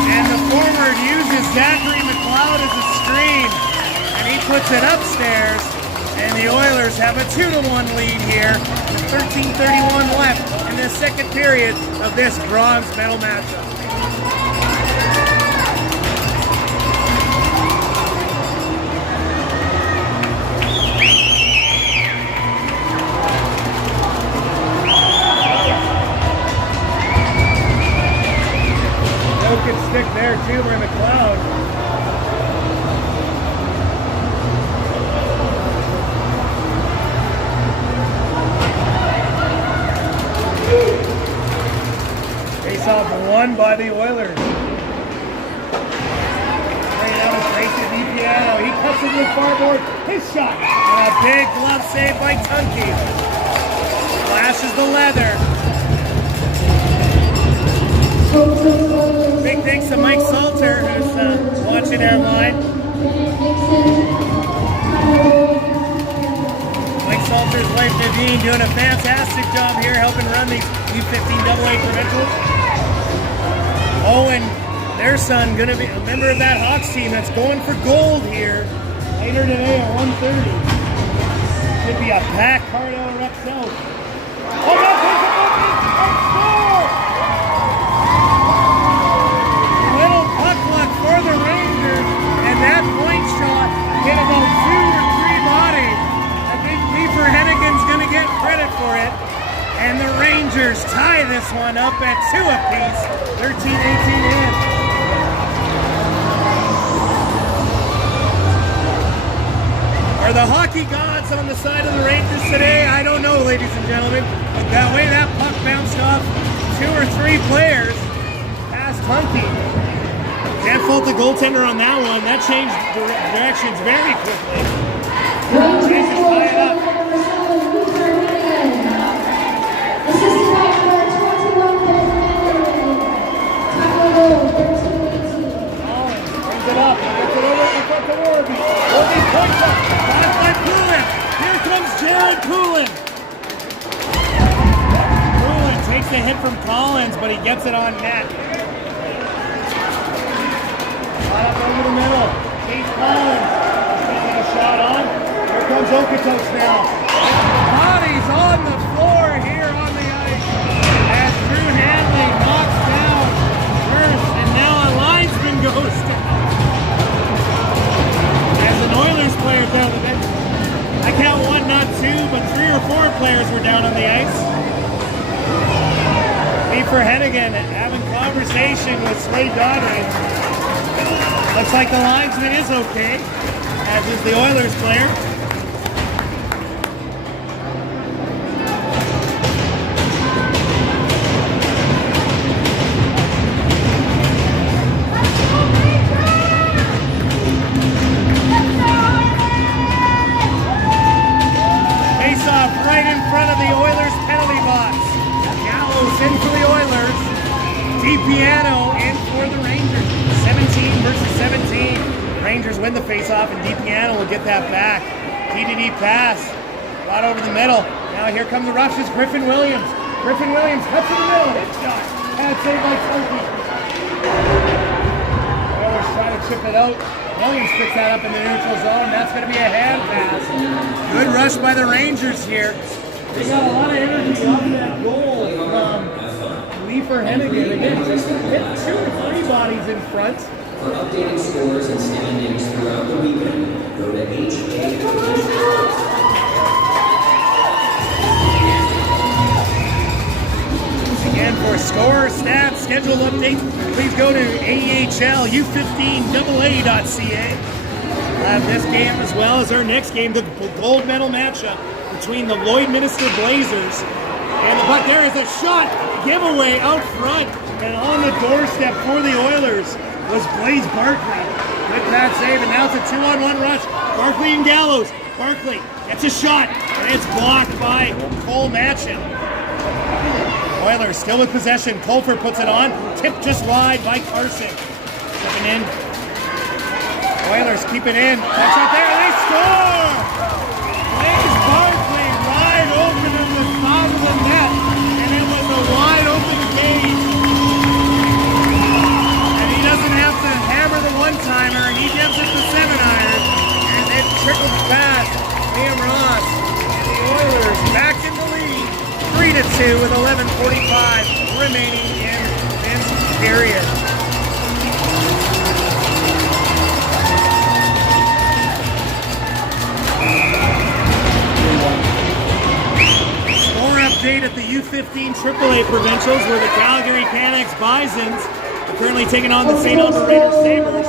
And the forward uses Zachary McLeod as a screen. And he puts it upstairs. And the Oilers have a 2-1 lead here. With 13:31 left in the second period of this bronze medal matchup. Good stick there too by McLeod. Face off won by the Oilers. Straight out of Grayson DiPiano. He cuts it to the far board. His shot. And a big glove save by Tunke. Flashes the leather. Big thanks to Mike Salter, who's watching online. Mike Salter's wife Nadine doing a fantastic job here helping run these U15 AA provincials. Oh, and their son going to be a member of that Hawks team that's going for gold here later today at 1:30. Should be a packed Cardell Rep South. Oh, no, takes a bookie and score! Little puck luck for the Rangers, and that point shot hit about 2 or 3 bodies. I think Beaver Hennigan's going to get credit for it. And the Rangers tie this one up at 2 apiece, 13-18 in. Are the hockey gods on the side of the Rangers today? I don't know, ladies and gentlemen. But that way that puck bounced off 2 or 3 players past Hunky. Can't fault the goaltender on that one. That changed directions very quickly. Rangers tie it up. Brings it up. Gets it over in front to Warby. Warby points up. Got by Poulin. Here comes Jared Poulin. Poulin takes the hit from Collins, but he gets it on net. Shot up over the middle. Chase Collins. He's going to get a shot on. Here comes Okotoks now. Bodies on the floor here on the ice as Drew Hanley knocks down first, and now a linesman goes down. As an Oilers player down the bench. I can't or forward players were down on the ice. Leifer Hennigan having conversation with Slade Dodring. Looks like the linesman is okay, as is the Oilers player. Right in front of the Oilers penalty box. Gallows in for the Oilers. DiPiano in for the Rangers. 17 versus 17. Rangers win the faceoff and DiPiano will get that back. DDD pass. Brought over the middle. Now here come the rushes. Griffin Williams. Griffin Williams cuts in the middle. Hit shot. Bad save by Turkey. Oilers try to chip it out. Williams picks that up in the neutral zone. That's going to be a hand pass. Good rush by the Rangers here. They got a lot of energy off that goal from Leifer Hennigan. Again, just hit 2 or 3 bodies in front. For updated scores and standings throughout the weekend, go to HA. Again, for score, stats, schedule updates, please go to AEHL U15AA.ca. This game as well as our next game, the gold medal matchup between the Lloydminster Blazers and the Buck. There is a shot giveaway out front, and on the doorstep for the Oilers was Blaze Barkley with that save, and now it's a 2-on-1 rush. Barkley and Gallows. Barkley gets a shot, and it's blocked by Cole Matchett. Oilers still with possession. Colfer puts it on. Tipped just wide by Carson. Stepping in. Oilers keep it in. Touch out there. They score! Blaze Barkley wide open in the top of the net. And it was a wide open game. And he doesn't have to hammer the one-timer. He gives it the 7-iron. And it trickles past Liam Ross. And the Oilers back in the lead. 3-2 with 11:45 remaining in this period. Score update at the U15 AAA Provincials, where the Calgary Canucks Bisons are currently taking on the St. Albert Raiders Sabres.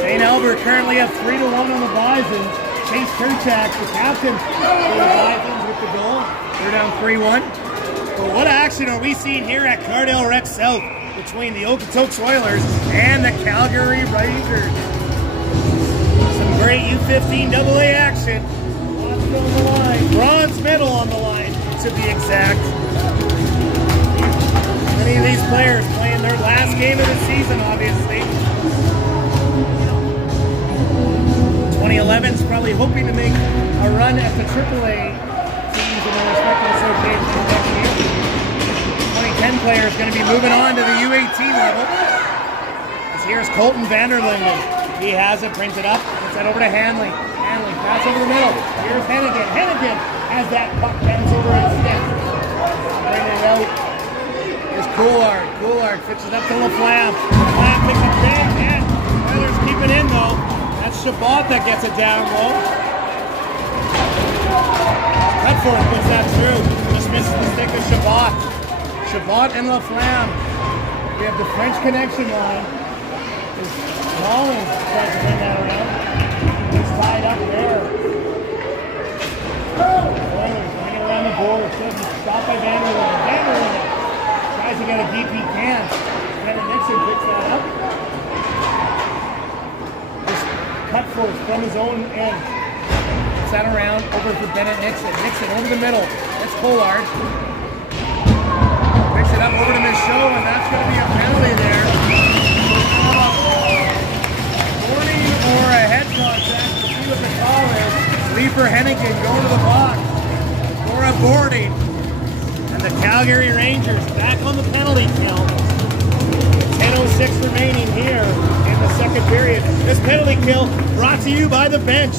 St. Albert currently have 3-1 on the Bisons. Chase Turchak, the captain for the Bisons with the goal. They're down 3-1. But what action are we seeing here at Cardell Rec South between the Okotoks Oilers and the Calgary Rangers? Some great U15 AA action. Lots on the line. Bronze medal on the line, to be exact. Many of these players playing their last game of the season, obviously. 2011's probably hoping to make a run at the AAA teams in their respective associations next year. 2010 player is going to be moving on to the U18 level. Here's Colton Vanderlinden. He has it printed up. Puts that over to Hanley. Hanley, pass over the middle. Here's Hennigan. Hennigan has that puck, bends over his stick. Bring it out. Here's Coulard. Coulard fixes it up to LaFlamme. LaFlamme picks it big. And Oilers keep it in though. That's Chabot that gets it down low. Cutforth puts that through. Just misses the stick of Chabot. Chabot and LaFlamme. We have the French connection line. Collins tries to win that around. He's tied up there. Oilers running around the board. Stopped by Vanderlinden. Vanderlinden tries to get a DP can. Bennett Nixon picks that up. Cutforth from his own end. Puts that around over for Bennett Nixon. Nixon over the middle. That's Pollard. Picks it up over to Michaud, and that's going to be a penalty there. Warning or a head contact. We'll see what the call is. Leifer Hennigan going to the box for a boarding. And the Calgary Rangers back on the penalty kill. 10:06 remaining here in the second period. This penalty kill brought to you by the bench.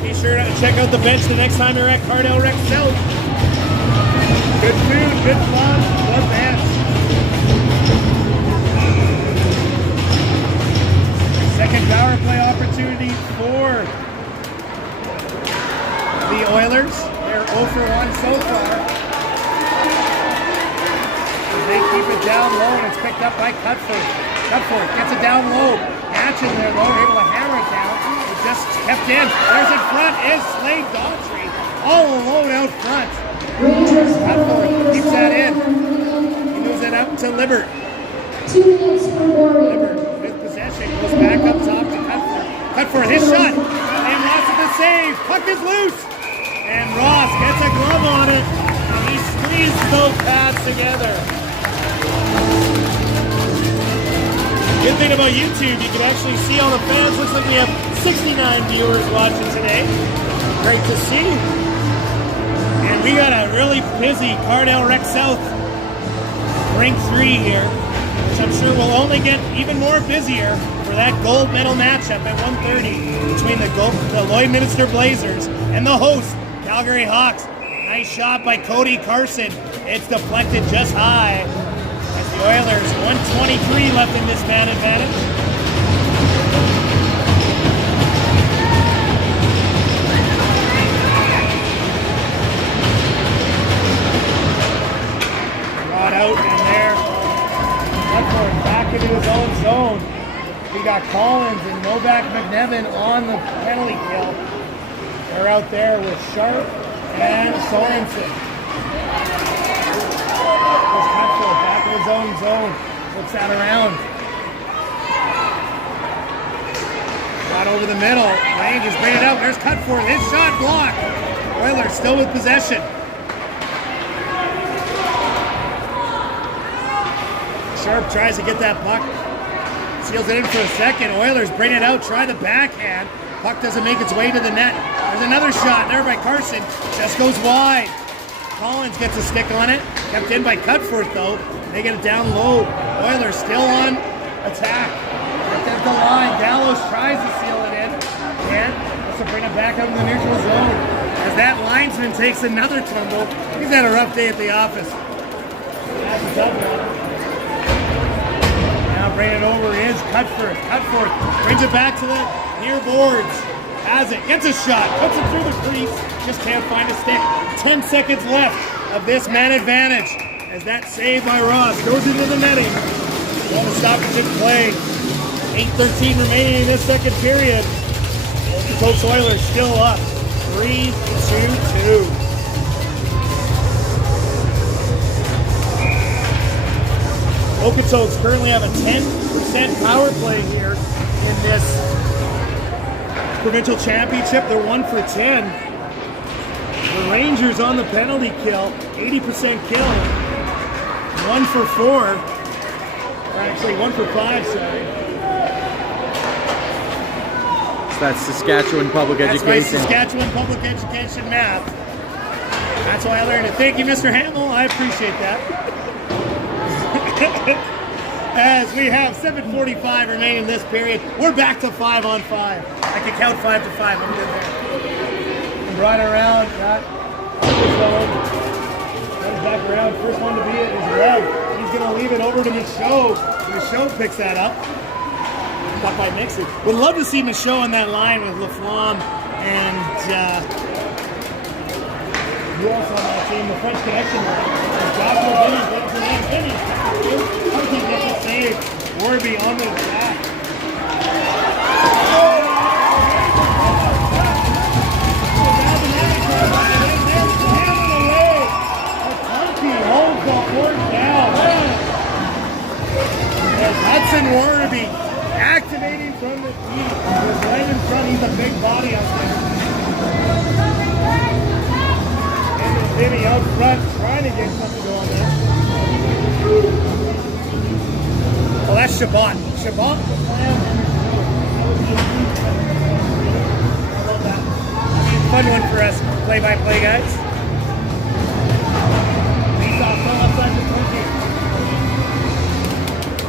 Be sure to check out the bench the next time you're at Cardell Rec South. Good food, good fun. advance. Second power play opportunity for the Oilers. They're 0 for 1 so far. They keep it down low, and it's picked up by Cutford. Cutford gets it down low. Hatch in there, though, able to hammer it down. It just kept in. There's in front is Slade Daughtry, all alone out front. Cutford keeps that in. He moves it up to Libbert. 2 minutes for boarding. Libbert with possession goes back up top to Cutford. Cutford, his shot, and Ross with the save. Puck is loose, and Ross gets a glove on it, and he squeezes those pads together. Good thing about YouTube, you can actually see all the fans. Looks like we have 69 viewers watching today. Great to see. And we got a really busy Cardell Rec South Rink 3 here, which I'm sure will only get even more busier for that gold medal matchup at 1:30 between the Lloydminster Blazers and the host, Calgary Hawks. Nice shot by Cody Carson. It's deflected just high. As the Oilers, 1:23 left in this man advantage. Brought out in there. Cutford back into his own zone. We got Collins and Novak McNevin on the penalty kill. They're out there with Sharp and Sorensen. Cutford back in his own zone. Looks that around. Shot over the middle. Rangers bring it out. There's Cutford. His shot blocked. Oilers still with possession. Sharp tries to get that puck. Seals it in for a second. Oilers bring it out. Try the backhand. Puck doesn't make its way to the net. There's another shot there by Carson. Just goes wide. Collins gets a stick on it. Kept in by Cutford, though. They get it down low. Oilers still on attack. At the line. Gallows tries to seal it in. And also bring it back out in the neutral zone. As that linesman takes another tumble. He's had a rough day at the office. That's a tough one. Now bring it over is Cutford. Cutford brings it back to the near boards. Has it. Gets a shot. Puts it through the crease. Just can't find a stick. 10 seconds left of this man advantage. As that save by Ross goes into the netting. Want to stop it in play. 8:13 remaining in this second period. Okotoks Oilers still up. 3-2-2. Okotoks currently have a 10% power play here in this provincial championship. They're 1 for 10. The Rangers on the penalty kill, 80% kill. 1 for 4. Or actually 1 for 5, sorry. So that's Saskatchewan Public That's my Education. Saskatchewan Public Education math. That's why I learned it. Thank you, Mr. Hamill. I appreciate that. As we have 7:45 remaining in this period, we're back to 5-on-5. I can count 5 to 5. I'm good there. And brought it around. Got this zone. Comes back around. First one to be it is Red. He's going to leave it over to Michaud. Michaud picks that up. Got by Nixon. Would love to see Michaud in that line with Laflamme and who else on that team? The French Connection line. Joshua Benny brings it in. Benny. Hunky gets a save. Warby on the attack. Hunky holds the horse down. As Hudson Warby activating from the deep. He's right in front. He's a big body out there. And it's Vinny out front trying to get something going there. Well, that's Shabbat. Shabbat the plan. I love that. Fun one for us play-by-play guys. Leads off from outside the 20.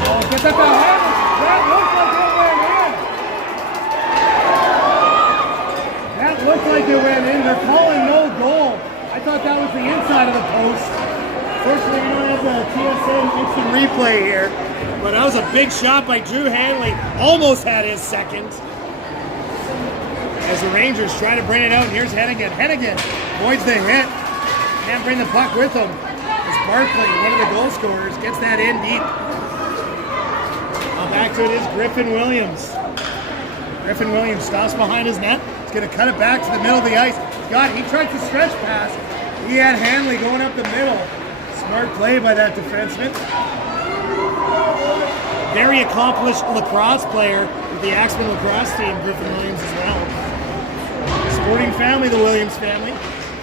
Oh, gets up ahead. That looks like it went in. That looked like it went in. They're calling no goal. I thought that was the inside of the post. Unfortunately, we don't have the TSN instant replay here, but that was a big shot by Drew Hanley. Almost had his second. As the Rangers try to bring it out, and here's Hennigan. Hennigan avoids the hit. Can't bring the puck with him. As Barkley, one of the goal scorers, gets that in deep. Now back to it is Griffin Williams. Griffin Williams stops behind his net. He's going to cut it back to the middle of the ice. He tried to stretch pass. He had Hanley going up the middle. Smart play by that defenseman. Very accomplished lacrosse player with the Axman lacrosse team, Griffin Williams as well. Sporting family, the Williams family.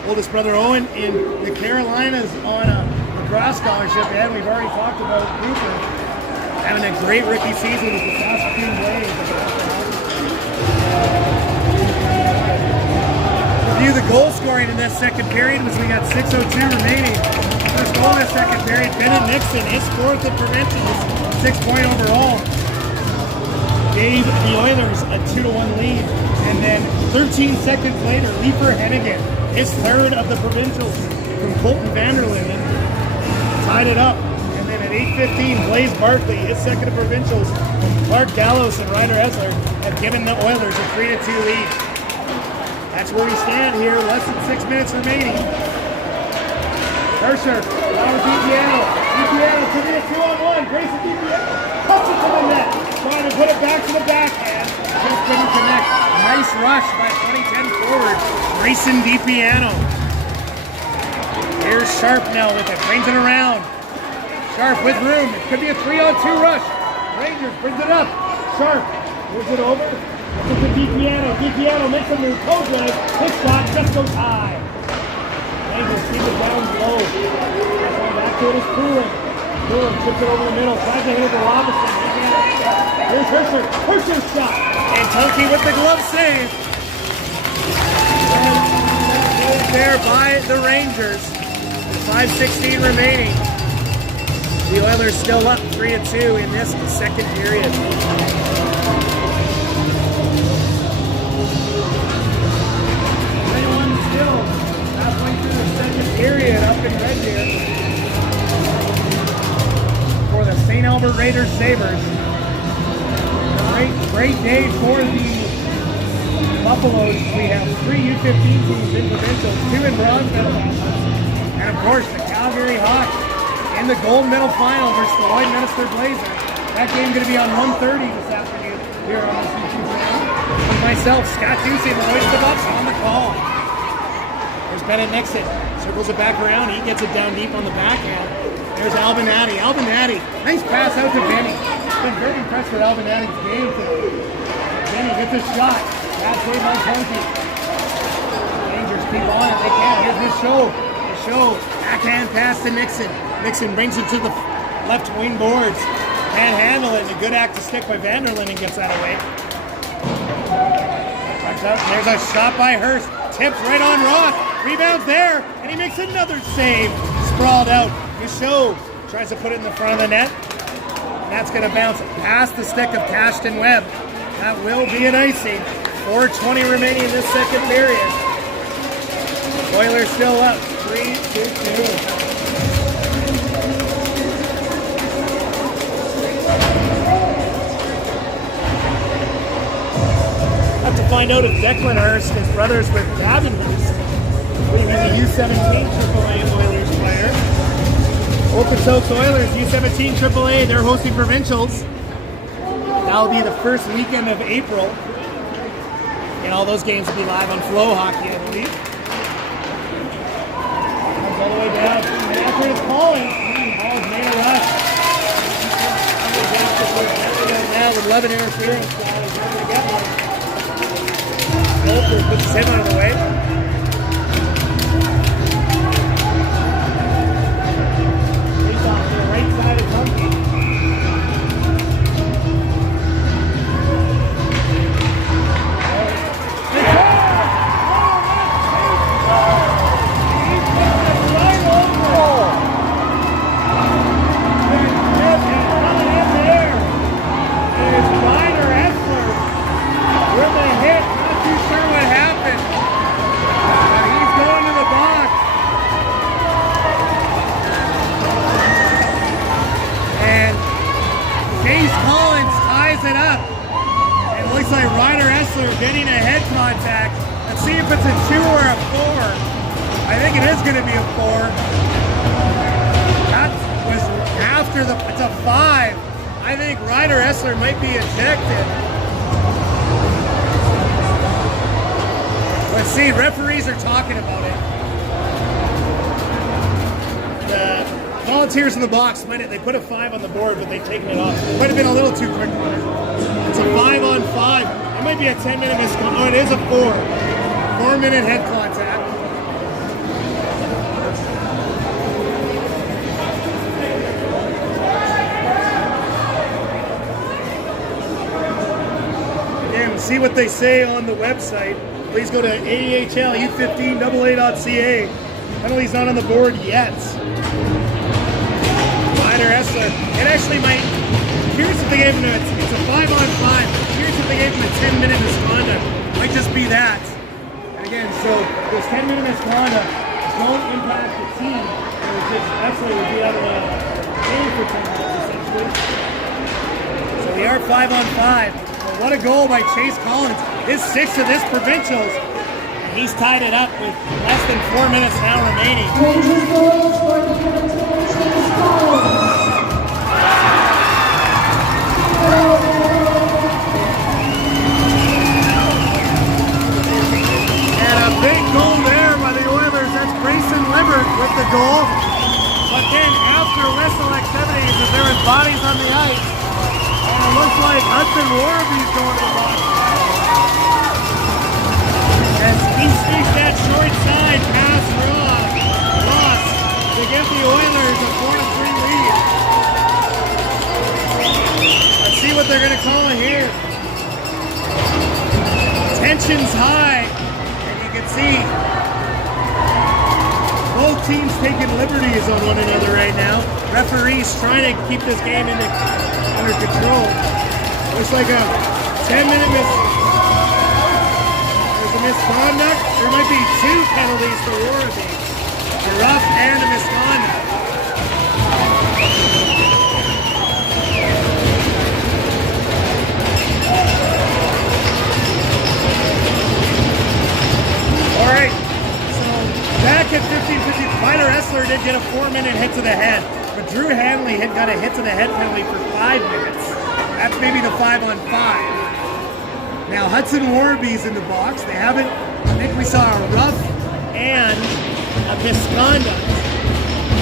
Oldest brother Owen in the Carolinas on a lacrosse scholarship, and we've already talked about Cooper having a great rookie season with the Saskatoon Blaze. Review the goal scoring in that second period was we got 6:02 remaining. First goal in that second period, Bennett Nixon, his fourth in provincials, 6-point overall. Gave the Oilers a 2-1 lead. And then 13 seconds later, Leeper Hennigan, his third of the provincials from Colton Vanderlinden, tied it up. And then at 8:15, Blaze Barkley, his second of provincials, from Clark Gallos and Ryder Esler have given the Oilers a 3-2 lead. That's where we stand here, less than 6 minutes remaining. Hersher, Robert DiPiano. DiPiano to the 2-on-1. Grayson DiPiano cuts it to the net. Trying to put it back to the backhand. Just couldn't connect. Nice rush by 2010 forward, Grayson DiPiano. Here's Sharp now with it. Brings it around. Sharp with room. It could be a 3-on-2 rush. Rangers brings it up. Sharp moves it over. This is DiPiano. DiPiano makes a move. Kozlev. His shot just goes high. Rangers keep it down low. Back to it is Cooling. Cooling chips it over the middle. Tries to hit it to Robinson. Here's Hersher. Hersher's shot. And Tunke with the glove save. And there by the Rangers. 5:16 remaining. The Oilers still up 3-2 in this second period. Still halfway through the second period up in red here for the St. Albert Raiders Sabres. Great day for the Buffaloes. We have 3 U15 teams in provincials, 2 in bronze medal matches, and of course the Calgary Hawks in the gold medal final versus the Lloydminster Blazers. That game going to be on 1:30 this afternoon here on the YouTube channel. With myself, Scott Ducey, the voice of the Bucks, on the call. There's Bennett Nixon, circles it back around, he gets it down deep on the backhand. There's Albinati, nice pass out to Benny. Been very impressed with Albinati's game today. Benny gets a shot, bad save by Tunke. Rangers keep on it, they can. Here's the show, backhand pass to Nixon. Nixon brings it to the left wing boards, can't handle it, and a good active stick by Vanderlinden gets that away. There's a shot by Hurst, tips right on Roth, rebounds there, and he makes another save. Sprawled out. Michaud tries to put it in the front of the net. And that's going to bounce past the stick of Cashton Webb. That will be an icing. 4:20 remaining in this second period. Oilers still up 3-2. Have to find out if Declan Hurst, his brother's with Gavin Hurst. I believe he's a U17 AAA Oilers player. Okotoks Oilers, U17 AAA, they're hosting provincials. That'll be the first weekend of April. And all those games will be live on Flow Hockey, I believe. Comes all the way down. Manfred is calling. Ball's made a rush. Now with 11 interference. Wolford puts his head out of the way. He's off to the right side of Tunke. getting a head contact. Let's see if it's a 2 or a 4. I think it is going to be a 4. That was after it's a 5. I think Ryder Essler might be ejected. Let's see, referees are talking about it. The volunteers in the box, they put a 5 on the board, but they've taken it off. Might have been a little too quick on it. It's a 5-on-5. It might be a 10-minute misconduct. Oh, it is a 4. 4-minute head contact. Again, see what they say on the website. Please go to AEHL U15AA.ca. Penalty's not on the board yet. Ryder Essler. It actually might. Here's if they gave him it's a 5-on-5. Here's if they gave him a 10-minute misconduct. Might just be that. And again, so those 10-minute misconduct don't impact the team. Essler would be out of the game for 10 minutes essentially. So we are 5-on-5. But what a goal by Chase Collins. His 6th of this provincials. He's tied it up with less than 4 minutes now remaining. Rangers goals for the Chase Collins. And a big goal there by the Oilers. That's Grayson Libbert with the goal. But then after whistle activities, as there was bodies on the ice, and it looks like Hudson Warby's going to the box. As he sneaks that short side past Ross to give the Oilers a 4-3 lead. Let's see what they're going to call it here. Tension's high, and you can see both teams taking liberties on one another right now. Referees trying to keep this game under control. Looks like a 10-minute misconduct. There might be 2 penalties for Warby. A rough and a misconduct. Alright, so back at 15-50, Ryder Essler did get a 4-minute hit to the head, but Drew Hanley had got a hit to the head penalty for 5 minutes. That's maybe the 5-on-5. Now Hudson Warby's in the box. They haven't. I think we saw a rough and a misconduct.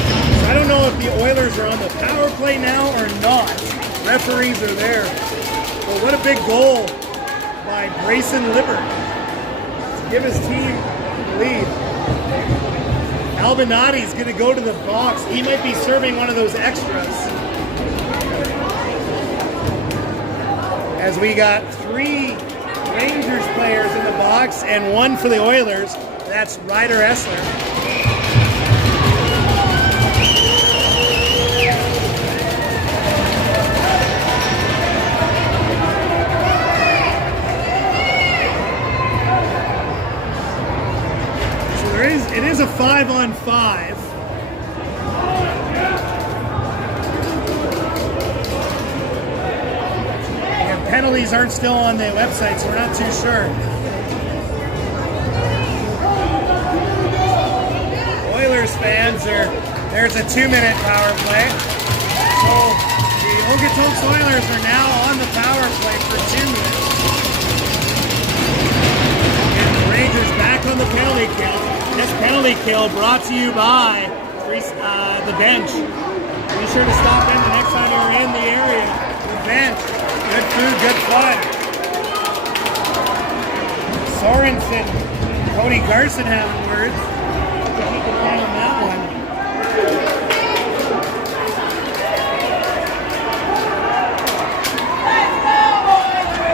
So I don't know if the Oilers are on the power play now or not. Referees are there. But what a big goal by Grayson Libbert to give his team the lead. Albinotti's going to go to the box. He might be serving one of those extras. As we got 3 Rangers players in the box and 1 for the Oilers. That's Ryder Essler. So it is a 5-on-5. Penalties aren't still on the website, so we're not too sure. Oilers fans, there's a 2-minute power play. So the Okotoks Oilers are now on the power play for 2 minutes. And the Rangers back on the penalty kill. This penalty kill brought to you by the bench. Be sure to stop in the next time you're in the area. The bench. Good food, good fun. Sorensen, Cody Garson having words. I think he can play on that one.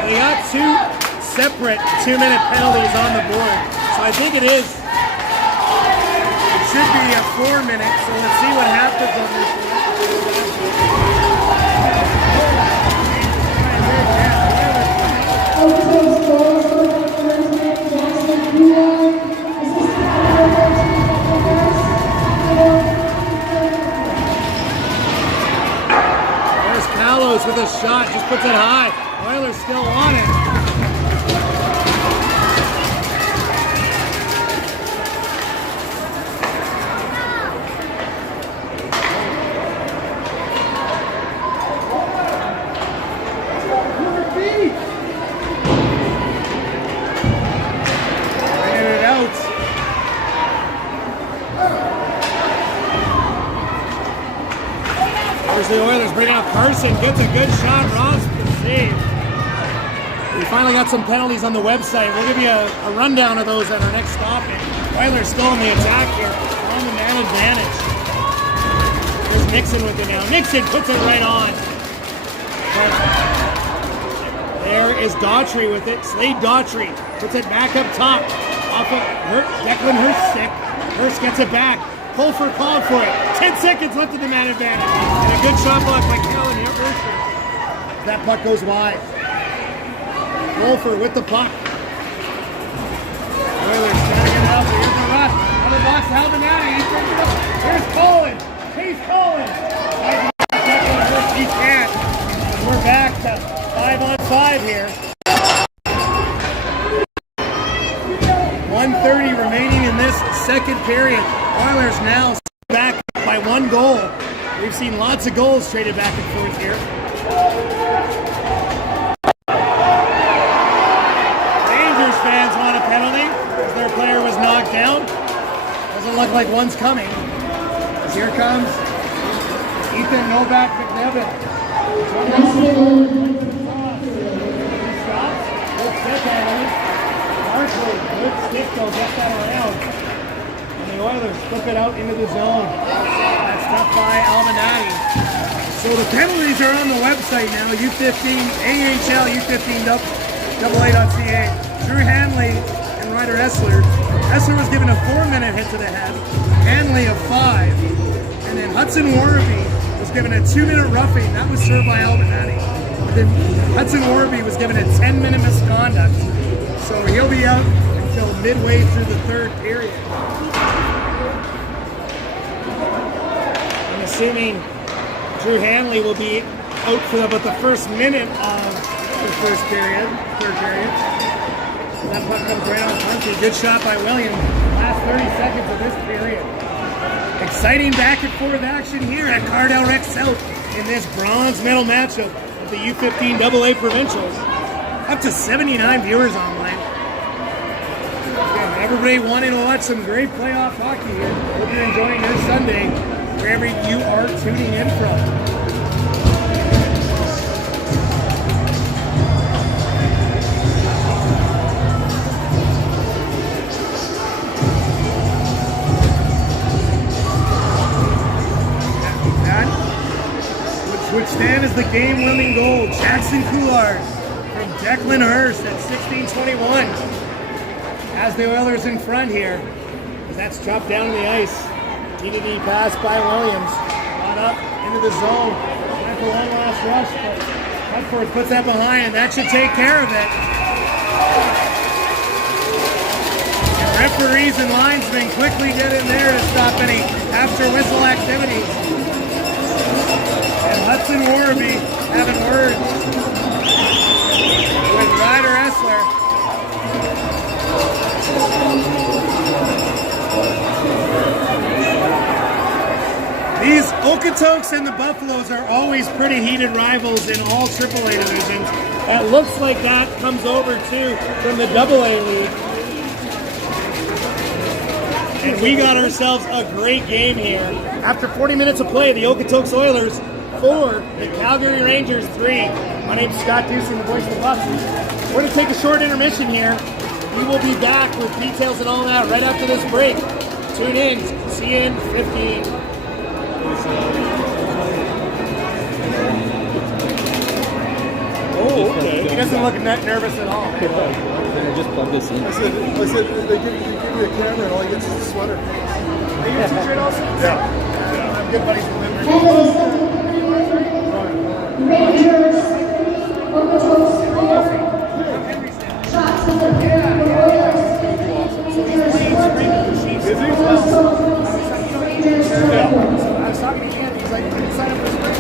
We got 2 separate 2-minute penalties on the board. So I think it should be a 4-minute. So let's see what happens on this one. There's Palos with a shot, just puts it high. Oilers still on it. Here's the Oilers bring out Carson, gets a good shot. Ross with the save. We finally got some penalties on the website. We'll give you a rundown of those at our next stopping. Oilers still in the attack here, on the man advantage. There's Nixon with it now. Nixon puts it right on. There is Daughtry with it. Slade Daughtry puts it back up top. Off of Declan Hurst's stick. Hurst gets it back. Pulfer called for it. 10 seconds left in the man advantage. And a good shot block by Callan here. That puck goes wide. Pulfer with the puck. Oilers trying to get out. Here's the rush. Another box to Albinati. He turns it up. Here's Colin. Chase Colin. Declan Hurst. He can't. We're back to 5-on-5 here. 1:30 remaining in this second period. Oilers now back by 1 goal. We've seen lots of goals traded back and forth here. Rangers fans want a penalty as their player was knocked down. Doesn't look like one's coming. As here comes Ethan Novak McNevin. Good stick though, gets that around. And the Oilers flip it out into the zone. That's tough by Albinati. So the penalties are on the website now. U15, AHL, U15, AA.ca. Drew Hanley and Ryder Essler. Essler was given a 4-minute hit to the head. Hanley a 5. And then Hudson Warby was given a 2-minute roughing. That was served by Albinati. And then Hudson Warby was given a 10-minute misconduct. So he'll be out until midway through the third period. I'm assuming Drew Hanley will be out for about the first minute of the third period. That puck comes right on country. Good shot by Williams. Last 30 seconds of this period. Exciting back and forth action here at Cardell Rec South in this bronze medal matchup of the U15 AA Provincials. Up to 79 viewers online. Again, everybody wanting to watch some great playoff hockey here. Hope you're enjoying this Sunday, wherever you are tuning in from. That which stand as the game-winning goal, Jackson Coulard. Declan Hurst at 16:21 as the Oilers in front here. As that's chopped down the ice. TDD pass by Williams. Brought up into the zone. Time for one last rush, but Cutforth puts that behind, and that should take care of it. And referees and linesmen quickly get in there to stop any after-whistle activities. And Hudson Warby having words with Ryder Essler. These Okotoks and the Buffaloes are always pretty heated rivals in all AAA divisions. It looks like that comes over too from the AA League. And we got ourselves a great game here. After 40 minutes of play, the Okotoks Oilers 4, the Calgary Rangers 3. My name's Scott Deucer, the voice of the Buffs. We're going to take a short intermission here. We will be back with details and all that right after this break. Tune in. See you in 15. Oh, okay. He doesn't look nervous at all. I just plugged this in. I said they give you a camera and all you get is a sweater. Are you a t-shirt also? Yeah. I'm good buddies with him. Rangers, Okotoks, shots in the Oilers, Rangers, I was talking to him. He's like, sign up for spring.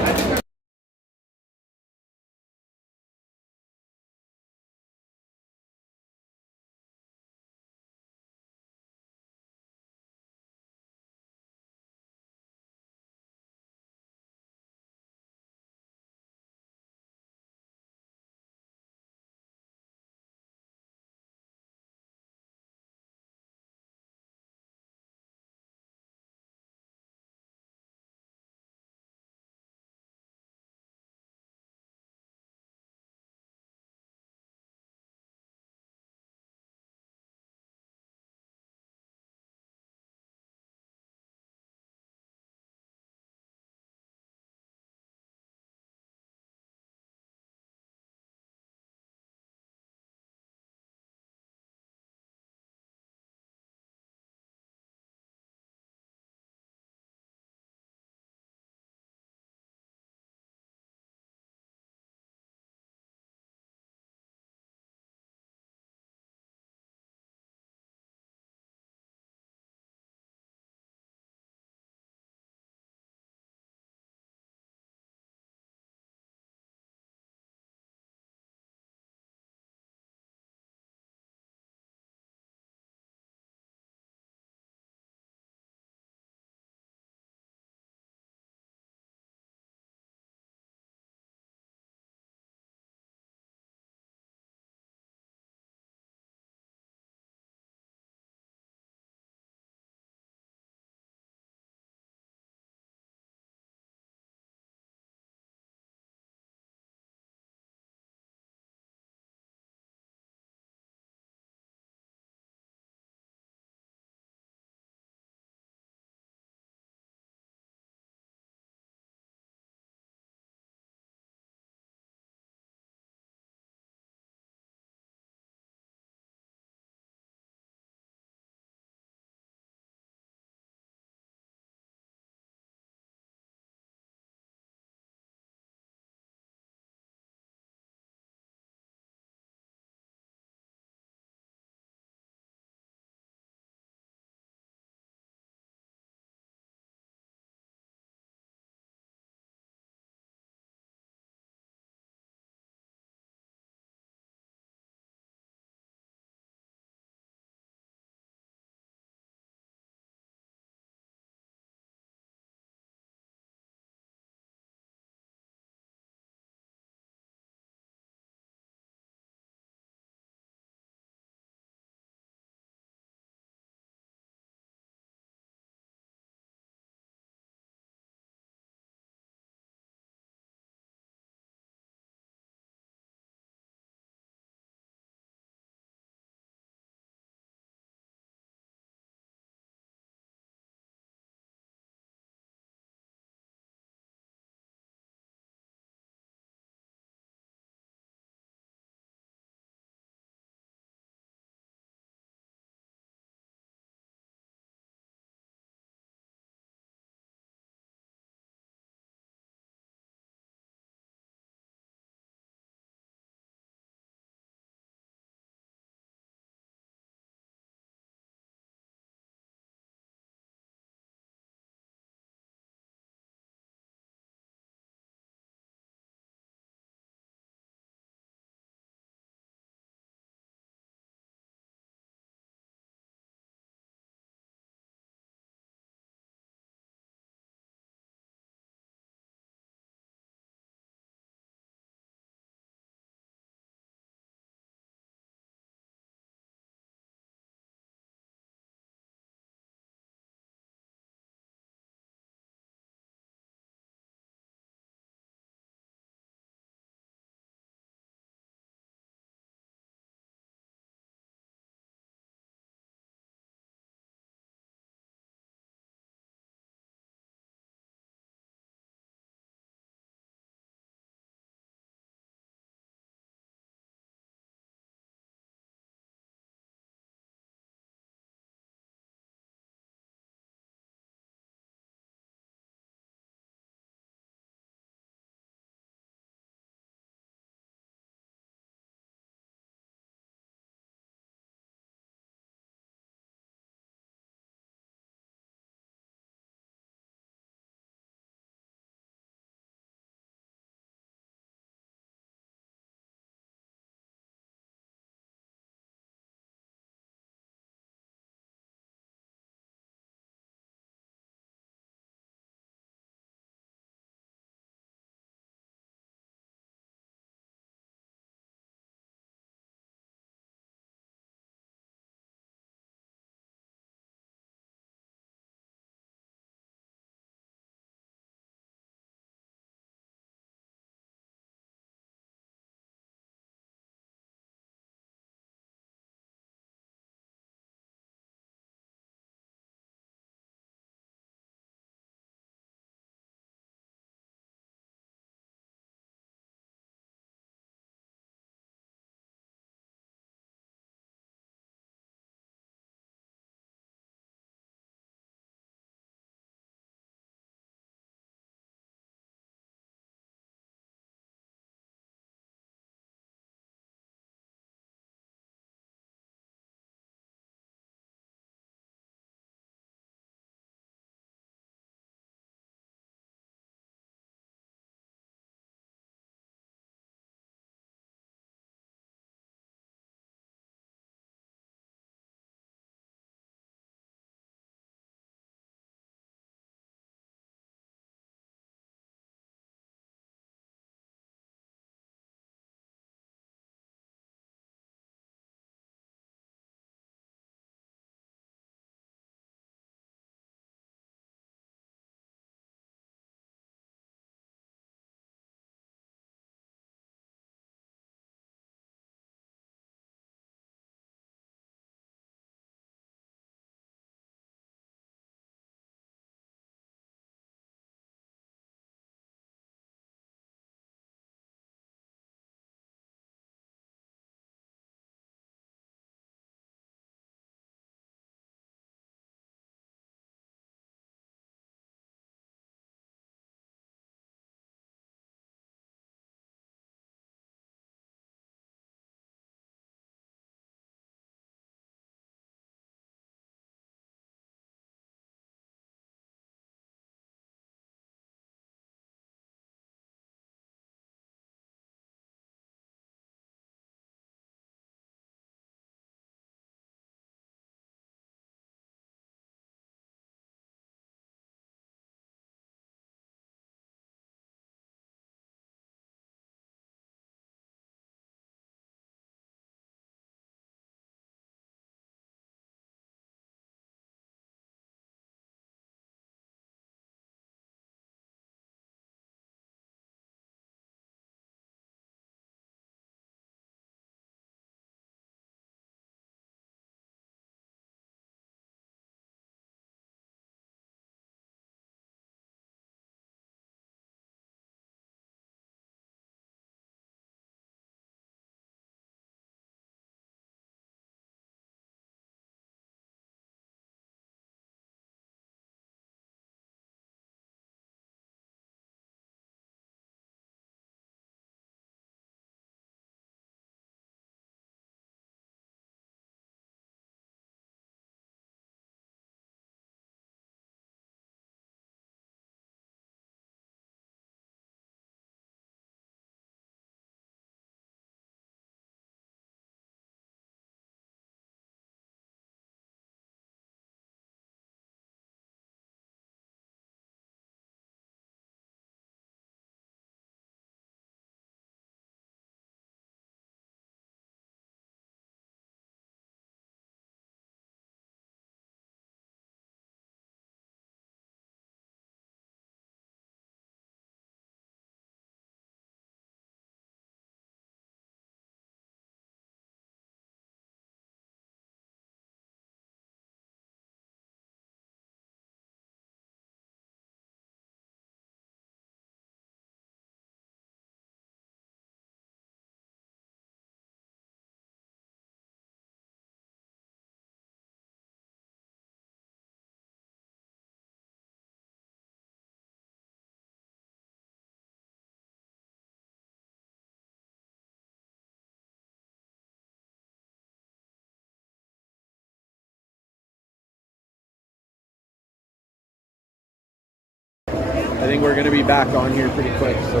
I think we're going to be back on here pretty quick. So.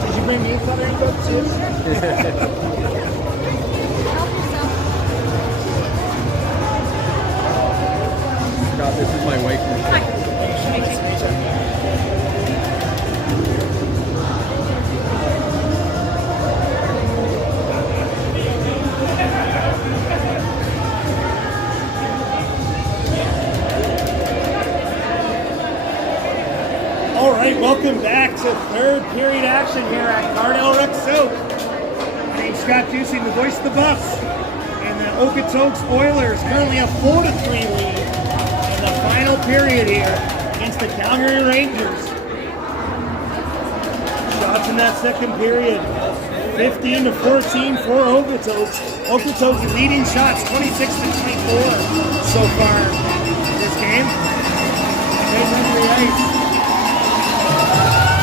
Did you bring me a coloring book too? Scott, this is my wife. All right, welcome back to third period action here at Cardell Rec South. My name's Scott Ducey, the voice of the Buffs. And the Okotoks Oilers currently a 4-3 lead in the final period here against the Calgary Rangers. Shots in that second period, 15-14 for Okotoks. Okotoks leading shots, 26-24 so far this game. Big under the ice.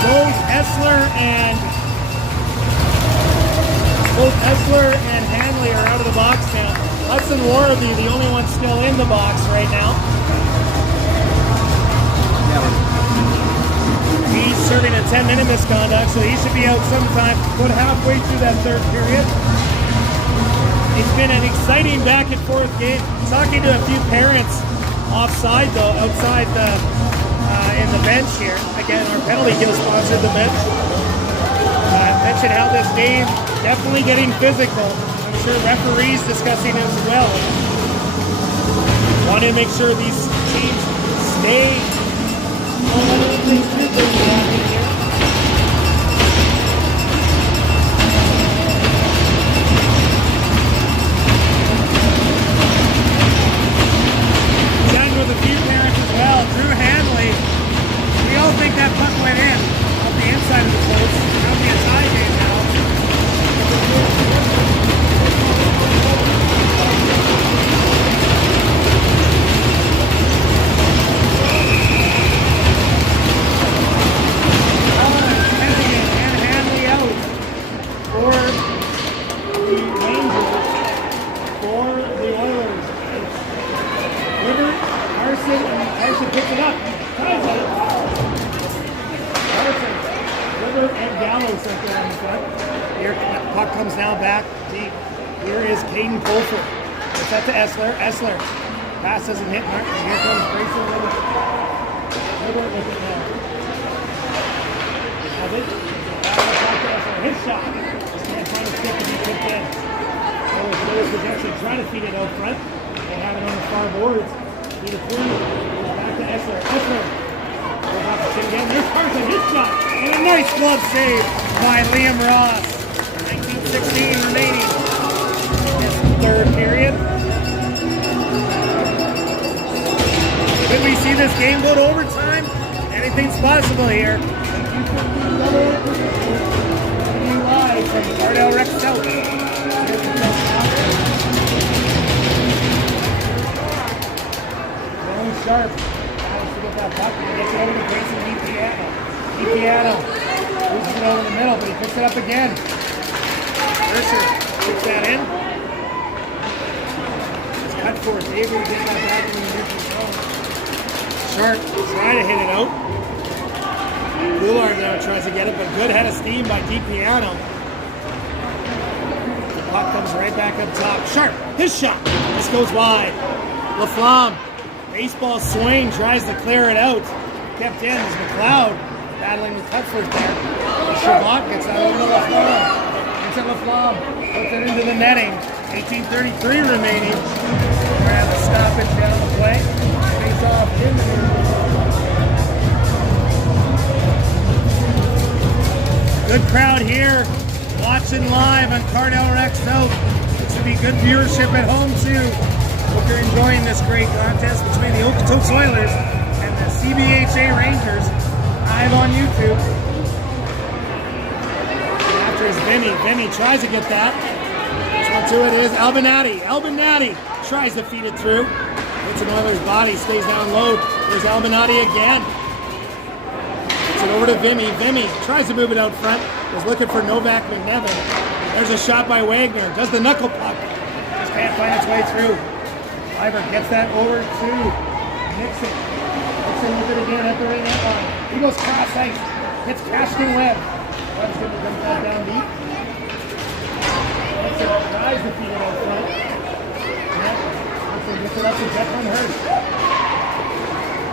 Both Essler and Hanley are out of the box now. Hudson Warraby, the only one still in the box right now. He's serving a 10-minute misconduct, so he should be out sometime, about halfway through that third period. It's been an exciting back and forth game. Talking to a few parents outside in the bench here. Again, our penalty kill sponsored the bench. Mentioned how this game definitely getting physical. I'm sure referees discussing as well. Want to make sure these teams stay chatting with a few parents as well. Drew Hanley. We all think that puck went in off the inside of the post. It'll be a tie game now. And Hanley out for the Rangers, for the Oilers. River, Carson picks it up. Tries it. River and Gallows up there on the front. Here, puck comes now back deep. Here is Caden Colford. It's that to Essler. Pass doesn't hit Martin. Here comes Grayson River. River with it now. Have it. Back to Essler. His shot. This man trying to stick to be kicked in. Oilers projection. Trying to feed it out front. They have it on the far boards. Feed it through. Back to Essler. Essler. Goes off the chin again. There's Carson. His shot. And a nice glove save by Liam Ross. 19:16 remaining in this third period. Could we see this game go to overtime? Anything's possible here. Live from Cardell Rec South. Going sharp. Tries to get that puck. He gets it over to Grayson DiPiano. DiPiano loses it over the middle, but he picks it up again. Mercer puts that in. It's cut for it. Able to get that back in the neutral zone. Sharp trying to hit it out. Goulart now tries to get it, but good head of steam by DiPiano. The puck comes right back up top. Sharp, his shot. This goes wide. Laflamme, baseball swing, tries to clear it out. Kept in as McLeod battling with Cutford there. Chabot gets that over to Laflamme. It's at Laflamme. Puts it into the netting. 18:33 remaining. We're going to have a stoppage down the play. Face off in the good crowd here, watching live on Cardell Rec South. It should be good viewership at home too. Hope you're enjoying this great contest between the Okotoks Oilers and the CBHA Rangers live on YouTube. And after is Vinny. Vinny tries to get that. This one to it is Albinati. Albinati tries to feed it through. It's an Oilers body, stays down low. There's Albinati again. it over to Vimy. Vimy tries to move it out front. Was looking for Novak McNevin. There's a shot by Wagner. Does the knuckle puck. Just can't find its way through. Iver gets that over to Nixon. Nixon with it again at the right net line. He goes cross ice. Hits Cashton Webb. Webb's going to dump that down deep. Nixon tries to feed it out front. Nixon gets it up to Declan Hurst.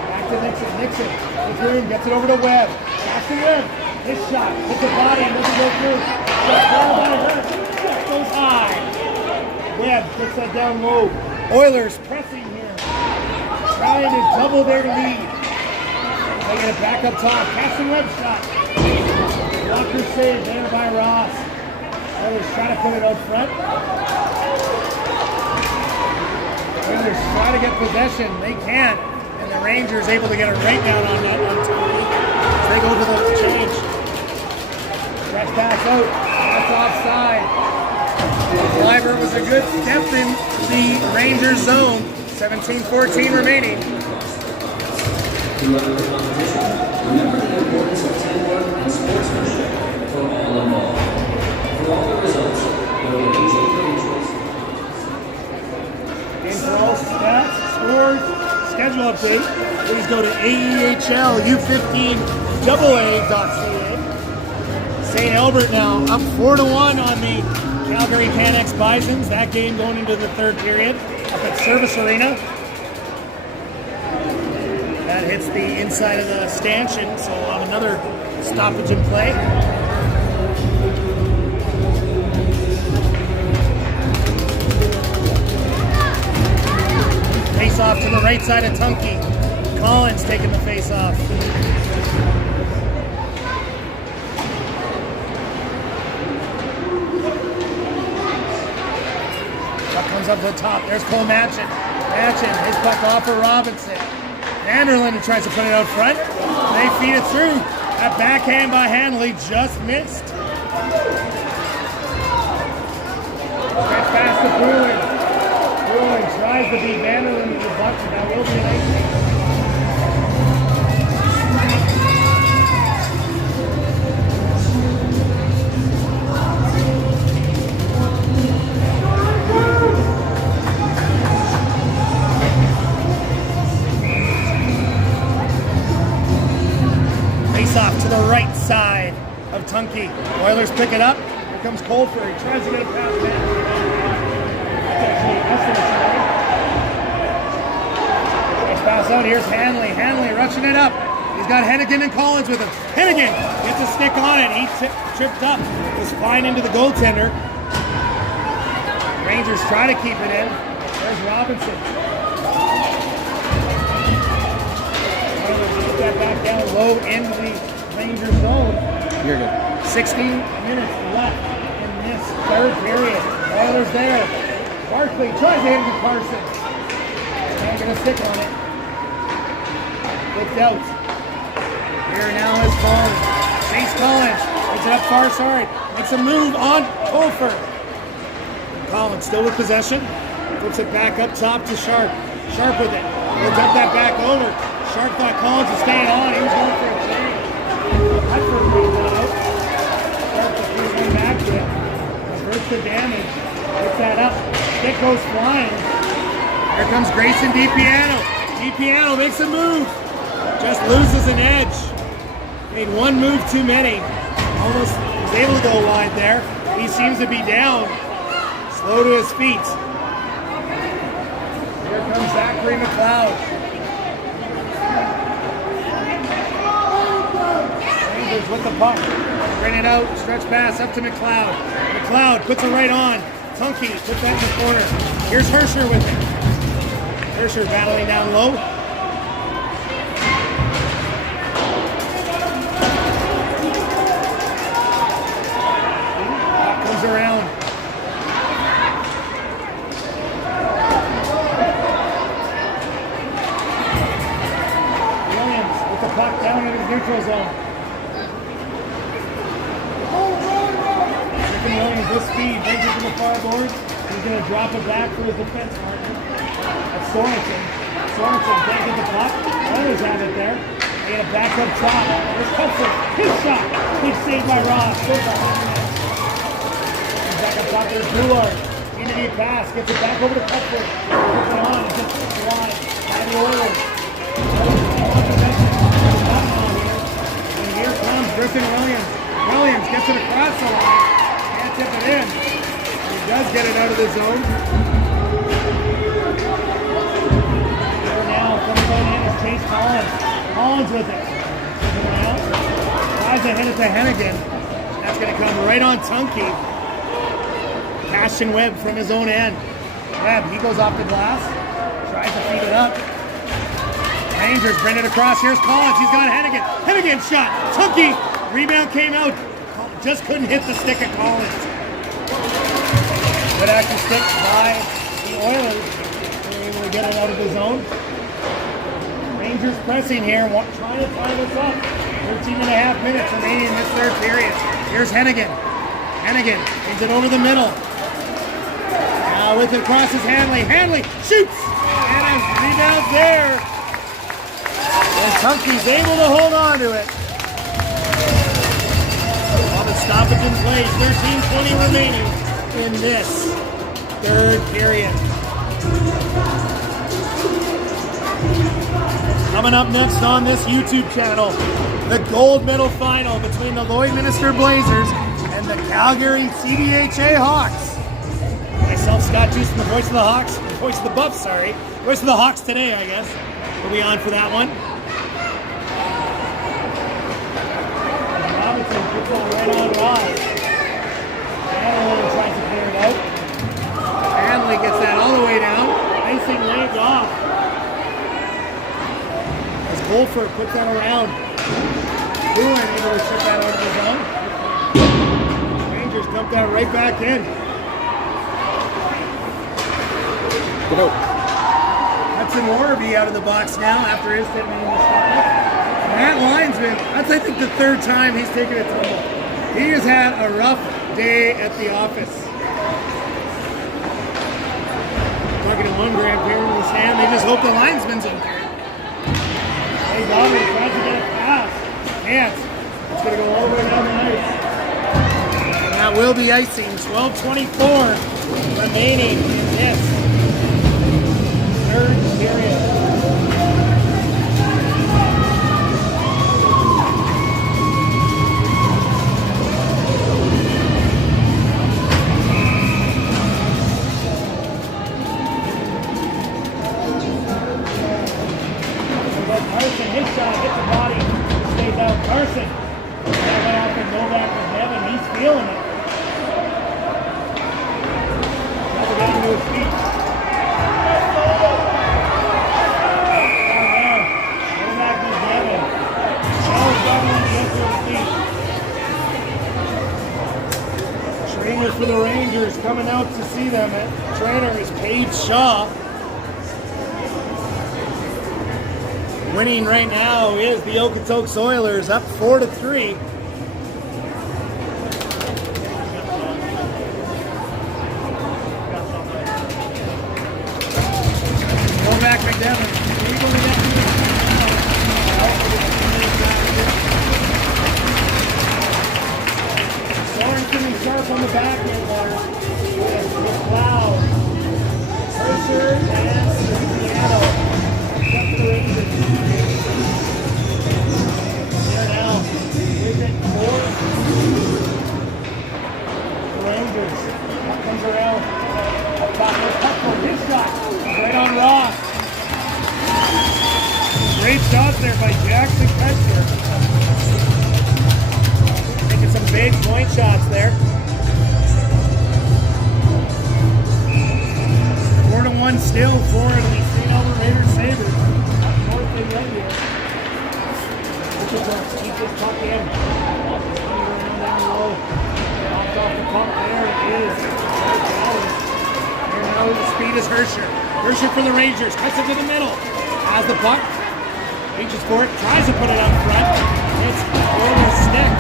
Back to Nixon. Nixon gets room, gets it over to Webb. Cashton Webb. His shot hits the body and doesn't go through. That goes high. Webb puts that down low. Oilers pressing here. Trying to double their lead. They get it back up top. Cashton Webb shot. Walker save there by Ross. Oilers trying to put it out front. Oilers try to get possession. They can't. And the Rangers able to get a right down on that on Tony. They go to the change. Stretch pass out. That's offside. Liber was a good step in the Rangers zone. 17-14 remaining. Throughout the competition, remember the importance of teamwork and sportsmanship for all involved. For all the results, go to HA Credentials. In for all stats, scores, schedule update, please go to AEHL U15AA.ca. St. Albert now up 4-1 on the Calgary Canucks Bisons. That game going into the third period up at Service Arena. That hits the inside of the stanchion, so we'll have another stoppage in play. Face off to the right side of Tunky. Collins taking the face off. Puck comes up to the top. There's Cole Matchin. Matchin, his puck off for Robinson. Vanderlinden tries to put it out front. They feed it through. That backhand by Hanley just missed. Stretch pass to Bruin. Bruin tries to beat Vanderlinden with the buck, but that will be an icing. Off to the right side of Tunky. Oilers pick it up. Here comes Colfer. He tries to get it past that. Nice pass out. Here's Hanley. Hanley rushing it up. He's got Hennigan and Collins with him. Hennigan gets a stick on it. He tripped up. Was flying into the goaltender. Rangers try to keep it in. There's Robinson. That back down low into the Rangers zone. You're good. 16 minutes left in this third period. Oilers there. Barkley tries to hit it to Carson. Can't get a stick on it. Looked out. Here now is Collins. Chase Collins. Puts it up far side. Makes a move on Colfer. Collins still with possession. Puts it back up top to Sharp. Sharp with it. He'll dump that back over. Sharp thought Collins was staying on. He was going for a change. Hutford made that out. Sharp the first one back to it. Reverts the damage. Picks that up. Stick goes flying. Here comes Grayson DiPiano. DiPiano makes a move. Just loses an edge. Made one move too many. Almost was able to go wide there. He seems to be down. Slow to his feet. Here comes Zachary McLeod. With the puck. Bring it out. Stretch pass up to McLeod. McLeod puts it right on. Tunky puts that in the corner. Here's Herscher with it. Herscher battling down low. Puck comes around. Williams with the puck down into the neutral zone. Williams with speed, brings it to the far board. He's going to drop it back for his defense partner. That's Sorensen. Sorensen can't get the puck. Oilers have it there. He had a backup shot. There's Cutler. His shot. Big save by Ross. Back up top there's Boulard. Intermediate pass. Gets it back over to Cutler. Puts it on. It gets the line. By the Oilers. And here comes Griffin Williams. Williams gets it across the line. Can't tip it in. He does get it out of the zone. Here now comes on in is Chase Collins. Collins with it. Now tries to hit it to Hennigan. That's going to come right on Tunke. Ashton Webb from his own end. Webb, he goes off the glass. Tries to feed it up. Rangers bring it across. Here's Collins. He's got Hennigan. Hennigan shot. Tunke. Rebound came out. Just couldn't hit the stick of Collins. Good active stick by the Oilers. They're able to get it out of the zone. Rangers pressing here, trying to tie this up. 13.5 minutes remaining in this third period. Here's Hennigan. Hennigan brings it over the middle. Now with it crosses Hanley. Hanley shoots! And a rebound there. And Tunke's able to hold on to it. While the stoppage in play, 13:20 remaining in this third period. Coming up next on this YouTube channel, the gold medal final between the Lloydminster Blazers and the Calgary CBHA Hawks. Myself, Scott Juice, the voice of the Hawks, voice of the Buffs, sorry. Voice of the Hawks today, I guess. We'll be on for that one. Robinson puts it right on Ross. Hanley tries to clear it out. Hanley gets that all the way down. Icing legs off. As Goldberg puts that around. Doohan able to chip that out of the zone. Rangers dump that right back in. Get out. Hudson Warby out of the box now after his 10-minute stop. Matt linesman, that's I think the third time he's taken a tumble. He has had a rough day at the office. Talking to one grandparent in the stand, they just hope the linesman's in there. Hey, Dobby tries to get a pass. Can't. It's going to go all the way down the ice. And that will be icing. 12:24 remaining in this third period. Carson, his shot hits the body, stays out. Carson, that went off and go back to Devin. He's feeling it. Now down to his feet. Down there, go back to Devin. Now Devin gets to his feet. Trainer for the Rangers coming out to see them. Trainer is Paige Shaw. Winning right now is the Okotoks Oilers, up 4-3. Go back, McDevitt. Sorensen and Sharp on the back end there. With McLeod, Hersher, and Seattle. Here now, is it for the Rangers? That comes around. Up top, there's Cutler, his shot, right on Ross. Great shots there by Jackson Kutcher. Taking some big point shots there. 4-1 still for the St. Albert Raiders Sabres. Right here. Okotoks keep this puck in. Around down low. Off the puck there. It is. Here now the speed is Hersher. Hersher for the Rangers. Cuts it to the middle. Has the puck. Reaches for it. Tries to put it up front. It's over the stick.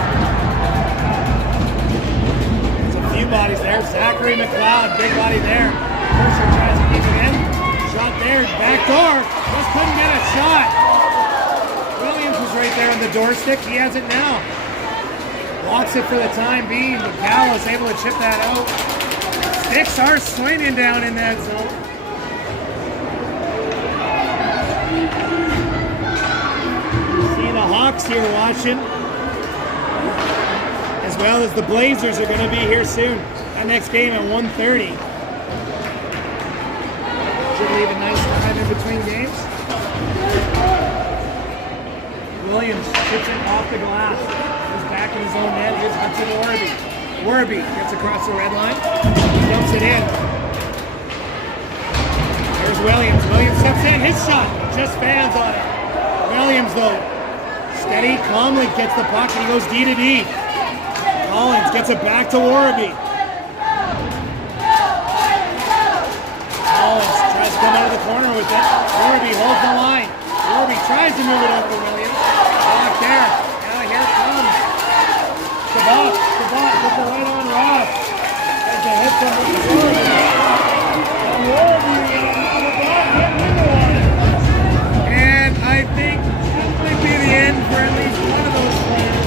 There's a few bodies there. Zachary McLeod. Big body there. Hersher tries to keep it in. Shot there. Back door. Just couldn't get a shot. Williams was right the door stick. He has it now. Blocks it for the time being, but Gallows able to chip that out. Sticks are swinging down in that zone. See the Hawks here watching, as well as the Blazers are going to be here soon. That next game at 1:30. Should leave a nice time in between games. Williams chips it off the glass. Goes back in his own net. Here's Hudson Warby. Warby gets across the red line. Dumps it in. There's Williams. Williams steps in. His shot just fans on it. Williams, though, steady, calmly gets the puck. And he goes D to D. Collins gets it back to Warby. Collins tries to come out of the corner with it. Warby holds the line. Warby tries to move it over to Williams. Block there. Now here it comes. Shabbat with the right on Ross. There's a hit from Warby. And Warby on the block hit window on it. And I think that might be the end for at least one of those players.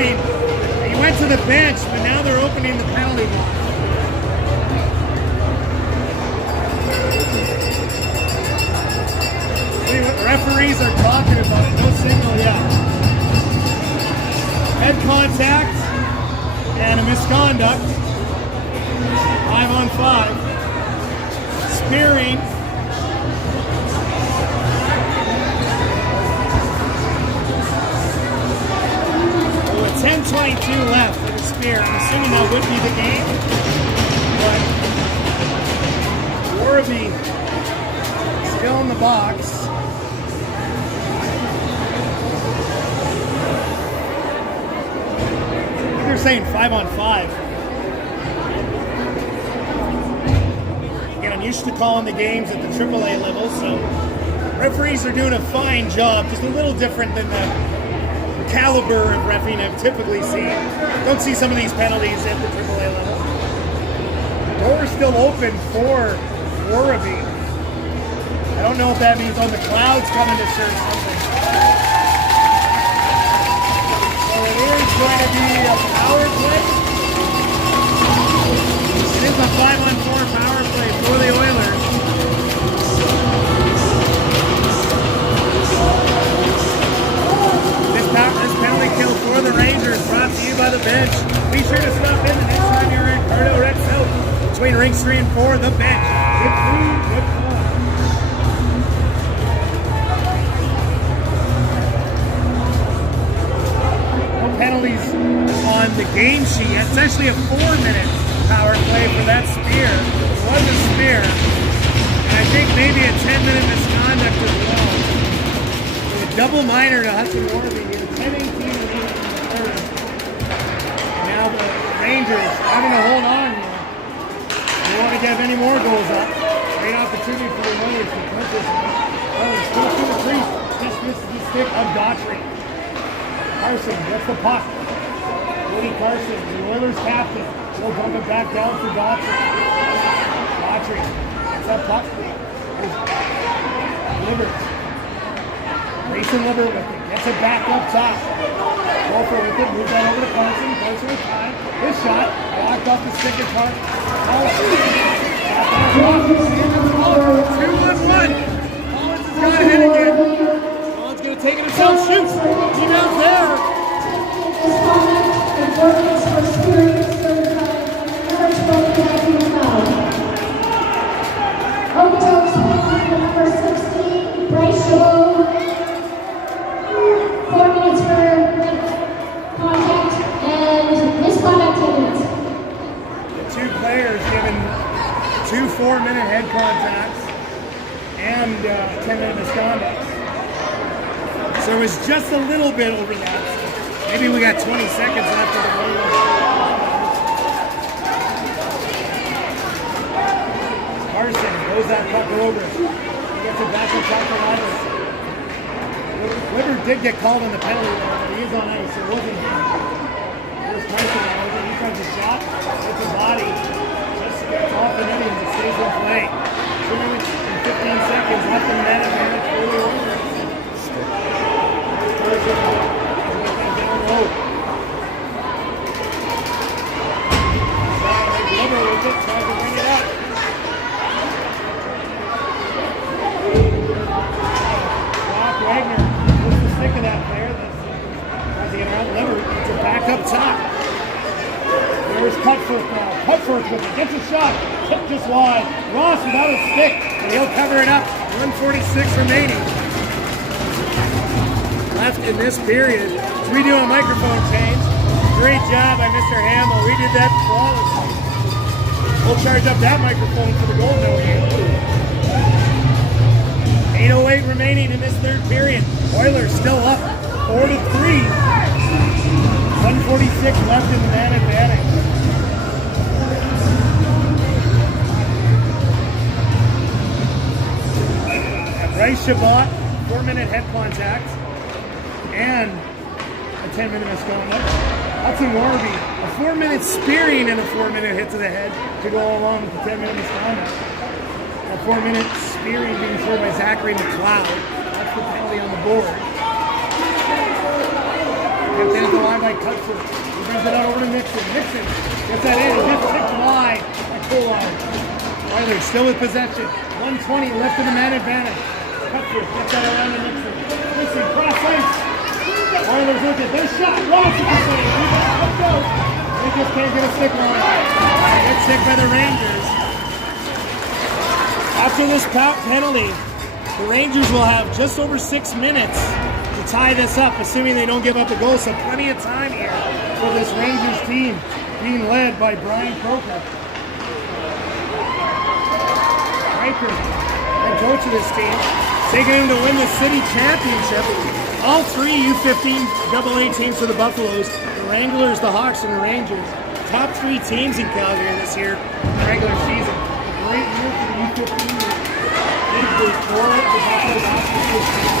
He went to the bench, but now they're opening the penalty box. See what the referees are talking about. No signal yet. Head contact and a misconduct. 5-on-5. Spearing. 10:22 left for the spear. I'm assuming that would be the game. But Warby still in the box. I think they're saying 5-on-5. Again, I'm used to calling the games at the AAA level, so referees are doing a fine job, just a little different than the caliber of reffing I've typically seen. Don't see some of these penalties at the AAA level. The door is still open for Warby. I don't know if that means on the clouds coming to serve something. So it is going to be a power play. It is a 5-on-4 power play for the Oilers. This penalty kill for the Rangers brought to you by the bench. Be sure to stop in the next time you're in Cardo Red South between rings 3 and 4. The bench. Good food, good fun. No penalties on the game sheet. It's actually a 4-minute power play for that spear. It was a spear. And I think maybe a 10-minute misconduct as well. Double minor to Hudson Warby here, 10-18 in the third. Now the Rangers having to hold on here. They want to get any more goals up. Great opportunity for the Oilers to put this one. Oh, it's close to the crease. Just misses the stick of Daughtry. Carson gets the puck. Woody Carson, the Oilers captain. He'll dump it back down to Daughtry. Daughtry gets that puck. Delivers. Grayson Liver with it, gets it back up top. Wolfer with it, moves that over to Carson. Carson with time. His shot, blocked off the stick of Carson. 2-on-1. Collins has got it in again. Collins going to take it himself, shoots. Rebounds there. Okotoks, number 16, Bryce Shaw. 4 minutes for contact and misconduct 10 minutes. The two players given 2 4-minute head contacts and So it was just a little bit over that. Maybe we got 20 seconds left of the game. Carson goes that puck over. He gets it back on top of Livers. Liver did get called on the penalty there, but he is on ice, so it wasn't him. Here's Carson over. He tries a shot. Hits a body. Just gets off the net and stays in play. 2 minutes and 15 seconds left in the net advantage for the Oilers. Carson down low. Liver with it, tries to bring it up. Wagner puts the stick of that player. Tries to get around the Liver. It's a back up top. There's Cutforth now. Cutforth with it. Gets a shot. Tip just wide. Ross without a stick. And he'll cover it up. 1:46 remaining. Left in this period. So we do a microphone change. Great job by Mr. Hamill. We did that flawlessly. We'll charge up that microphone for the goal now. 8:08 remaining in this third period. Oilers still up 4-3. 1:46 left in the man advantage. Bryce Chabot, 4-minute head contact, and a 10-minute misconduct. Hudson Warby, a 4-minute spearing and a 4-minute hit to the head to go along with the 10-minute misconduct. A 4-minute spearing being scored by Zachary McLeod. That's the penalty on the board. Gets down the line by Cutforth. He brings it out over to Nixon. Nixon gets that in. He just tipped wide at goal line. Oilers still with possession. 1:20 left in the man advantage. Cutforth gets that around to Nixon. Nixon cross ice. Oilers look at this shot. Ross is the save. Let's go. They just can't get a stick on it. Get stick by the Rangers. After this penalty, the Rangers will have just over 6 minutes to tie this up, assuming they don't give up a goal. So plenty of time here for this Rangers team, being led by Brian Croker. Riker, head coach of this team, taking him to win the city championship. All 3 U15 AA teams for the Buffaloes, the Wranglers, the Hawks, and the Rangers. Top 3 teams in Calgary this year in the regular season. A great year for the U15. Big for it, the Buffalo basketball team.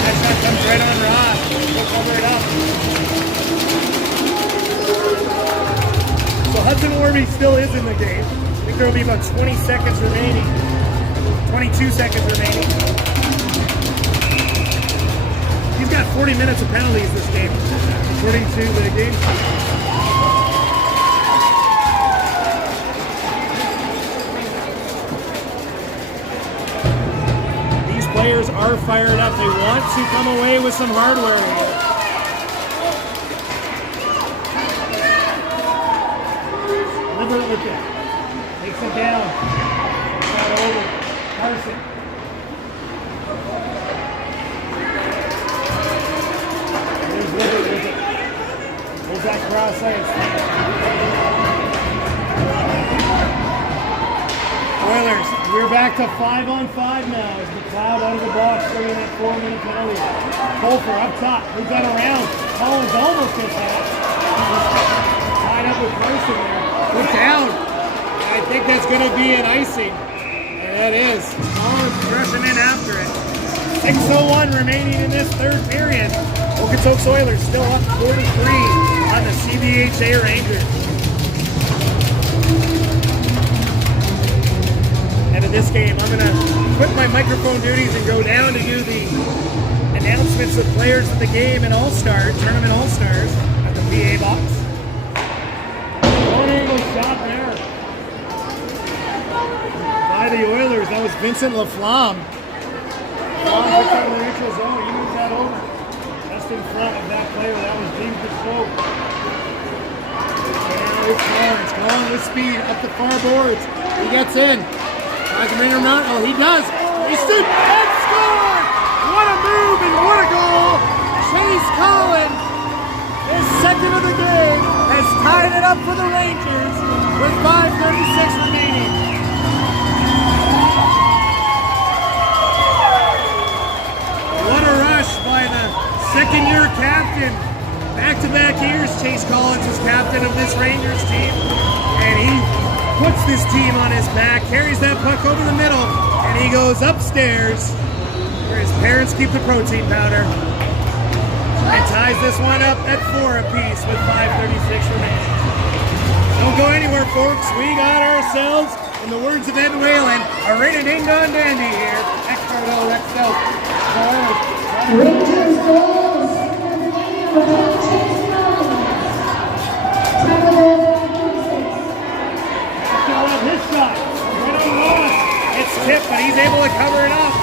That shot comes right on Ross. We'll cover it up. So Hudson Warby still is in the game. I think there will be about 20 seconds remaining. 22 seconds remaining. He's got 40 minutes of penalties this game, according to the game. These players are fired up. They want to come away with some hardware here. Liver with it. Takes it down. Got over. Carson. There's Liver with it. There's that cross ice. Oilers, we're back to 5-on-5 now as McLeod out of the box during that 4-minute penalty. Colfer up top, moves that around. Collins almost gets that. Tied up with Carson there. Put down. I think that's going to be an icing. And that is. Collins rushing in after it. 6:01 remaining in this third period. Okotoks Oilers still up 4-3 on the CBHA Rangers. And in this game, I'm going to quit my microphone duties and go down to do the announcements of players of the game and All-Star, Tournament All-Stars at the PA box. One angle shot there by the Oilers. That was Vincent Laflamme. Laflamme picks up in the neutral zone. He moves that over. Just in front of that player. That was James Deschaux. It's going with speed up the far boards. He gets in. Tries to bring him out. Oh, he does. He shoots and scores! What a move and what a goal! Chase Collins, his second of the game, has tied it up for the Rangers with 5:36 remaining. What a rush by the second-year captain. Back-to-back years, Chase Collins is captain of this Rangers team. And he puts this team on his back, carries that puck over the middle, and he goes upstairs where his parents keep the protein powder and ties this one up at 4 apiece with 5:36 remaining. Don't go anywhere, folks. We got ourselves, in the words of Ed Whalen, a ring-a-ding-dong dandy here at Cardell Rexdale. Rangers goal, second number 8, Chase Collins. Tackle goal, 5:36. His shot, right on Ross. It's tipped, but he's able to cover it up.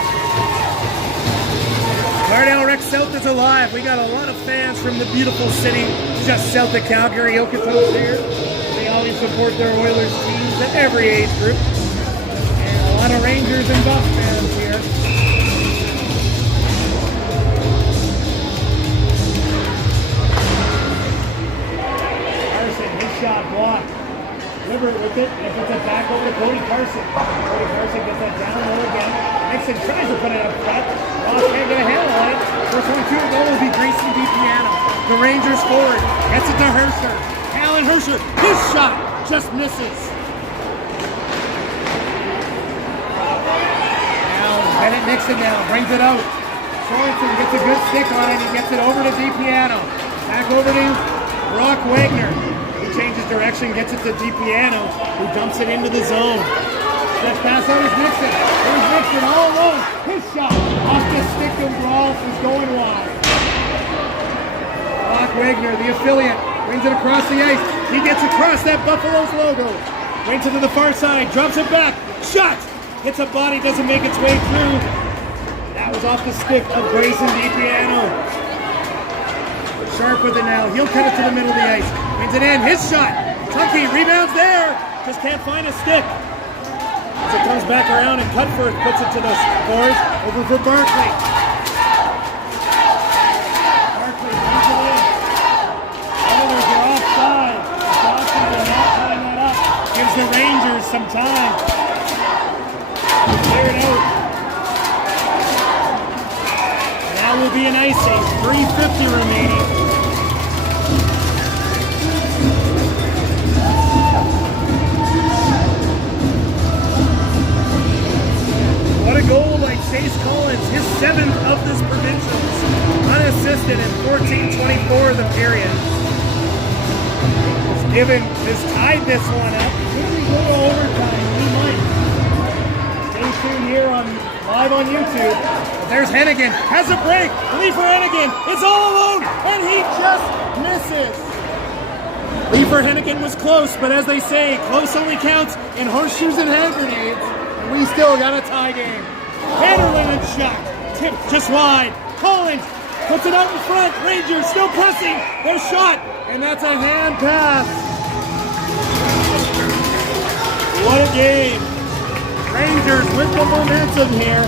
Cardell Rec South is alive. We got a lot of fans from the beautiful city just south of Calgary, Okotoks here. They always support their Oilers teams at every age group. And a lot of Rangers and Buff fans here. Carson, his shot blocked. Libert with it, and puts it back over to Cody Carson. Cody Carson gets that down low again. Nixon tries to put it up front. Ross can't get a handle on it. First one to a goal will be Grayson DiPiano. The Rangers forward. Gets it to Hersher. Alan Hersher. His shot just misses. Now Bennett Nixon now brings it out. Sorensen gets a good stick on it. He gets it over to DiPiano. Back over to Brock Wagner. He changes direction, gets it to DiPiano, who dumps it into the zone. Step pass out is Nixon. There's Nixon all alone. His shot off the stick of Ross is going wide. Brock Wagner, the affiliate, brings it across the ice. He gets across that Buffalo's logo. Brings it to the far side, drops it back. Shot! Hits a body, doesn't make its way through. That was off the stick of Grayson DiPiano. Sharp with it now. He'll cut it to the middle of the ice. Brings it in. His shot. Tucky rebounds there. Just can't find a stick. As it comes back around and Cutford puts it to the boards. Over for Barkley. Barkley brings it in. Oilers are offside. Dawson will not line that up. Gives the Rangers some time. Clear it out. Now will be an icing. 3:50 remaining. What a goal by Chase Collins, his 7th of this provincials, unassisted in 14:24 of the period. Has tied this one up. Could we go to overtime? We might. Stay tuned here live on YouTube. But there's Hennigan, has a break. Lee for Hennigan is all alone, and he just misses. Lee for Hennigan was close, but as they say, close only counts in horseshoes and hand grenades. We still got a tie game. Henderland shot. Tipped just wide. Collins puts it out in front. Rangers still pressing. Their shot. And that's a hand pass. What a game. Rangers with the momentum here.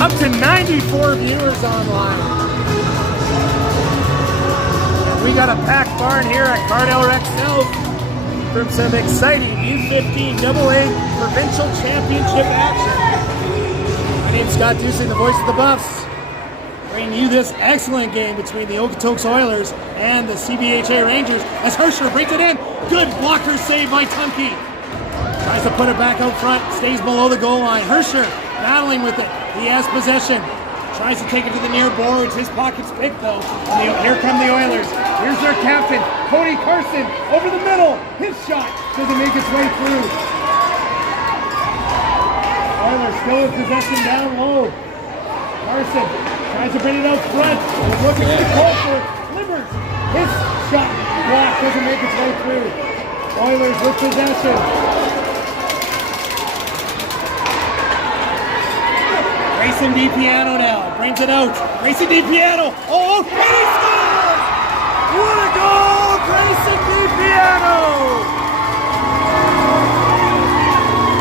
Up to 94 viewers online. And we got a packed barn here at Cardell Rec South from some exciting U15 AA Provincial Championship action. My name's Scott Dusing, the voice of the Buffs, bringing you this excellent game between the Okotoks Oilers and the CBHA Rangers as Hersher brings it in. Good blocker save by Tunke. Tries to put it back out front, stays below the goal line. Hersher battling with it. He has possession. Tries to take it to the near boards. His pocket's picked though. And here come the Oilers. Here's their captain, Cody Carson, over the middle. His shot doesn't make its way through. Oilers still in possession down low. Carson tries to bring it out front. Looking at the goal for Libert. His shot block doesn't make its way through. Oilers with possession. Grayson DiPiano now brings it out. Grayson DiPiano. Oh, and he scores! What a goal, Grayson DiPiano!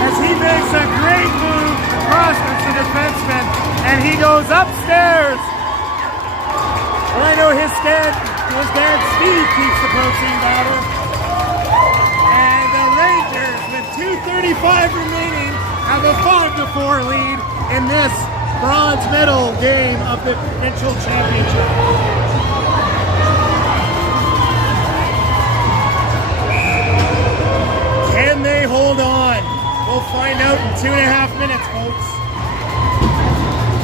As he makes a great move across the defenseman, and he goes upstairs. Well, I know his dad Steve keeps the protein powder. And the Rangers, with 2:35 remaining, have a 5-4 lead in this bronze medal game of the provincial championship. Can they hold on? We'll find out in 2.5 minutes, folks.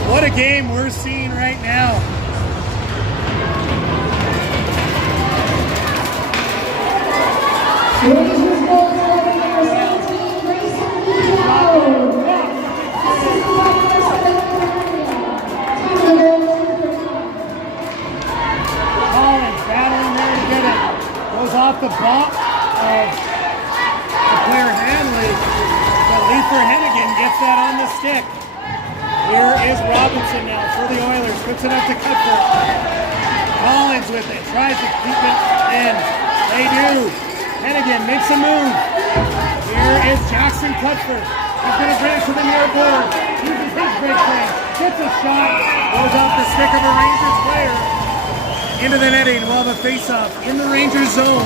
What a game we're seeing right now. Rangers goal number 17, Grayson Leal. Collins battling there to get it. Goes off the bop of the player Hanley. But Leafer Hennigan gets that on the stick. Here is Robinson now for the Oilers. Puts it up to Cuthbert. Collins with it. Tries to keep it in. They do. Hennigan makes a move. Here is Jackson Cuthbert. He's going to bring it to the near board. Uses his big frame. Gets a shot. Goes off the stick of a Rangers player. Into the netting. We'll have a face-off in the Rangers zone.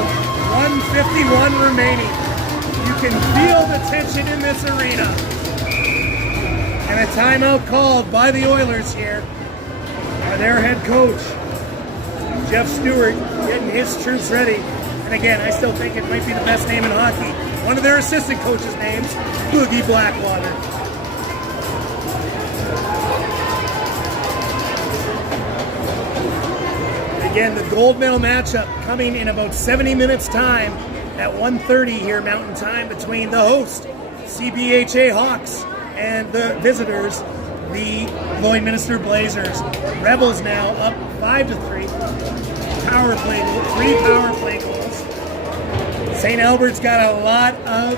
1:51 remaining. You can feel the tension in this arena. And a timeout called by the Oilers here by their head coach, Jeff Stewart, getting his troops ready. And again, I still think it might be the best name in hockey. One of their assistant coaches' names, Boogie Blackwater. Again, the gold medal matchup coming in about 70 minutes time at 1:30 here Mountain Time between the host, CBHA Hawks, and the visitors, the Lloydminster Blazers. Rebels now up 5-3. Three power play goals. St. Albert's got a lot of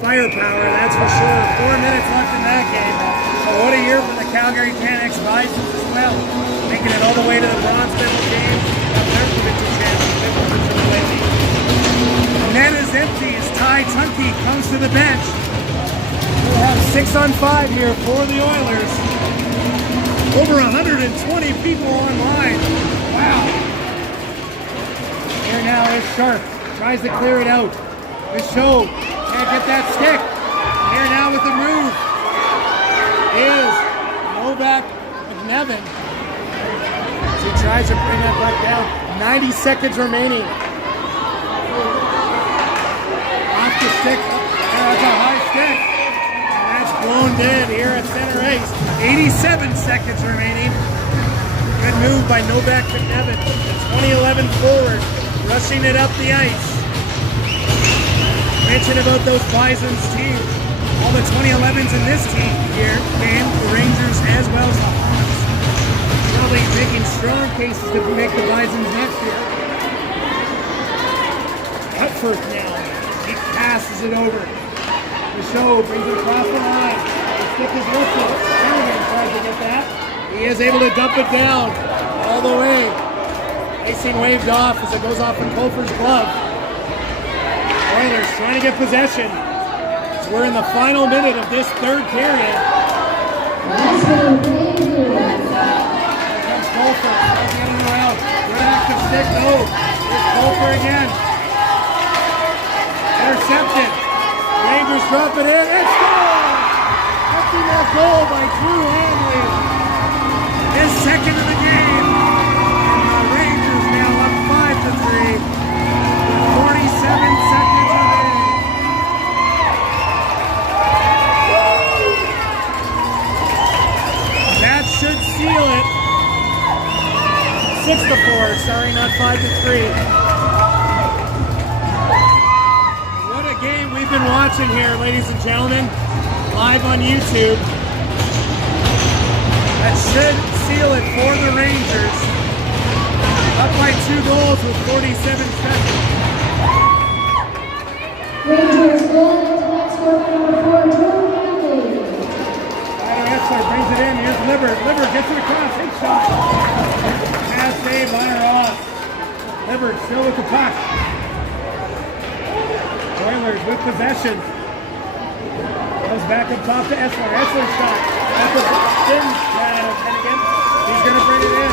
firepower, that's for sure. 4 minutes left in that game. So what a year for the Calgary Canucks Bisons as well. Making it all the way to the bronze medal game of their provincial championship. The net is empty as Ty Tunke comes to the bench. We'll have 6-on-5 here for the Oilers. Over 120 people online. Wow. Here now is Sharp. Tries to clear it out. The show can't get that stick. Here now with the move is Novak McNevin. As he tries to bring that back down. 90 seconds remaining. Off the stick. That's a high stick. Blown dead here at center ice. 87 seconds remaining. Good move by Novak McNevin. The 2011 forward rushing it up the ice. Mention about those Bisons teams. All the 2011s in this team here came the Rangers as well as the Hawks. Probably making strong cases to make the Bisons next year. Cutford now. He passes it over. The show brings it across the line. The stick is lifted. Hennigan tries to get that. He is able to dump it down all the way. Icing waved off as it goes off in Colfer's glove. Oilers trying to get possession. So we're in the final minute of this third period. Here comes Colfer. Tries to get him around. Good active stick. No. Here's Colfer again. Intercepted. Rangers drop it in. It's goal! Empty net goal by Drew Hanley. His second of the game. And the Rangers now up 5-3 with 47 seconds remaining. That should seal it. 6-4. Sorry, not 5-3. Game we've been watching here, ladies and gentlemen, live on YouTube. That should seal it for the Rangers. Up by 2 goals with 47 seconds. Rangers goal into net score number 4, Drew Hanley. Tyler Etzler brings it in. Here's Libbert. Libbert gets it across. Big shot. Pass saved by Ross. Libbert still with the puck. Oilers with possession. Goes back up top to Etzler. Etzler's shot. That's a thin pad of Hennigan. He's going to bring it in.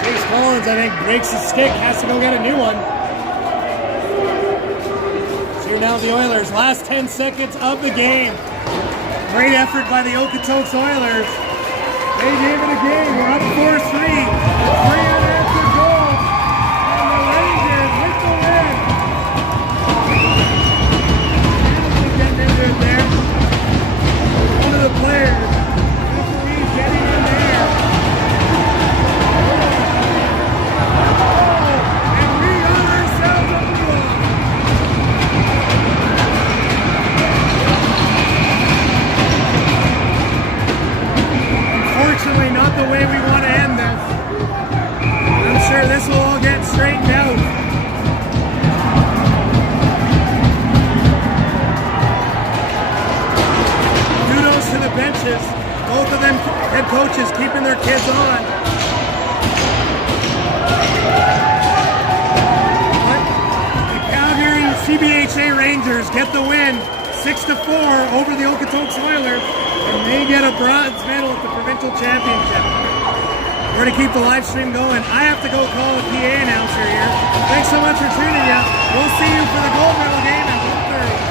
Chase Collins, I think, breaks his stick. Has to go get a new one. 2 now the Oilers. Last 10 seconds of the game. Great effort by the Okotoks Oilers. They gave it a game. We're up 4-3. A 3 unanswered goal. And the Rangers with the win. Getting into it there. One of the players. He's getting in there. And we got ourselves a draw. Unfortunately, not the way we want to end this. I'm sure this will all get straightened out. Kudos to the benches. Both of them head coaches keeping their kids on. But the Calgary CBHA Rangers get the win 6-4 over the Okotoks Oilers, and they get a bronze medal at the provincial championship. We're going to keep the live stream going. I have to go call a PA announcer here. Thanks so much for tuning in. We'll see you for the gold medal game at 1:30.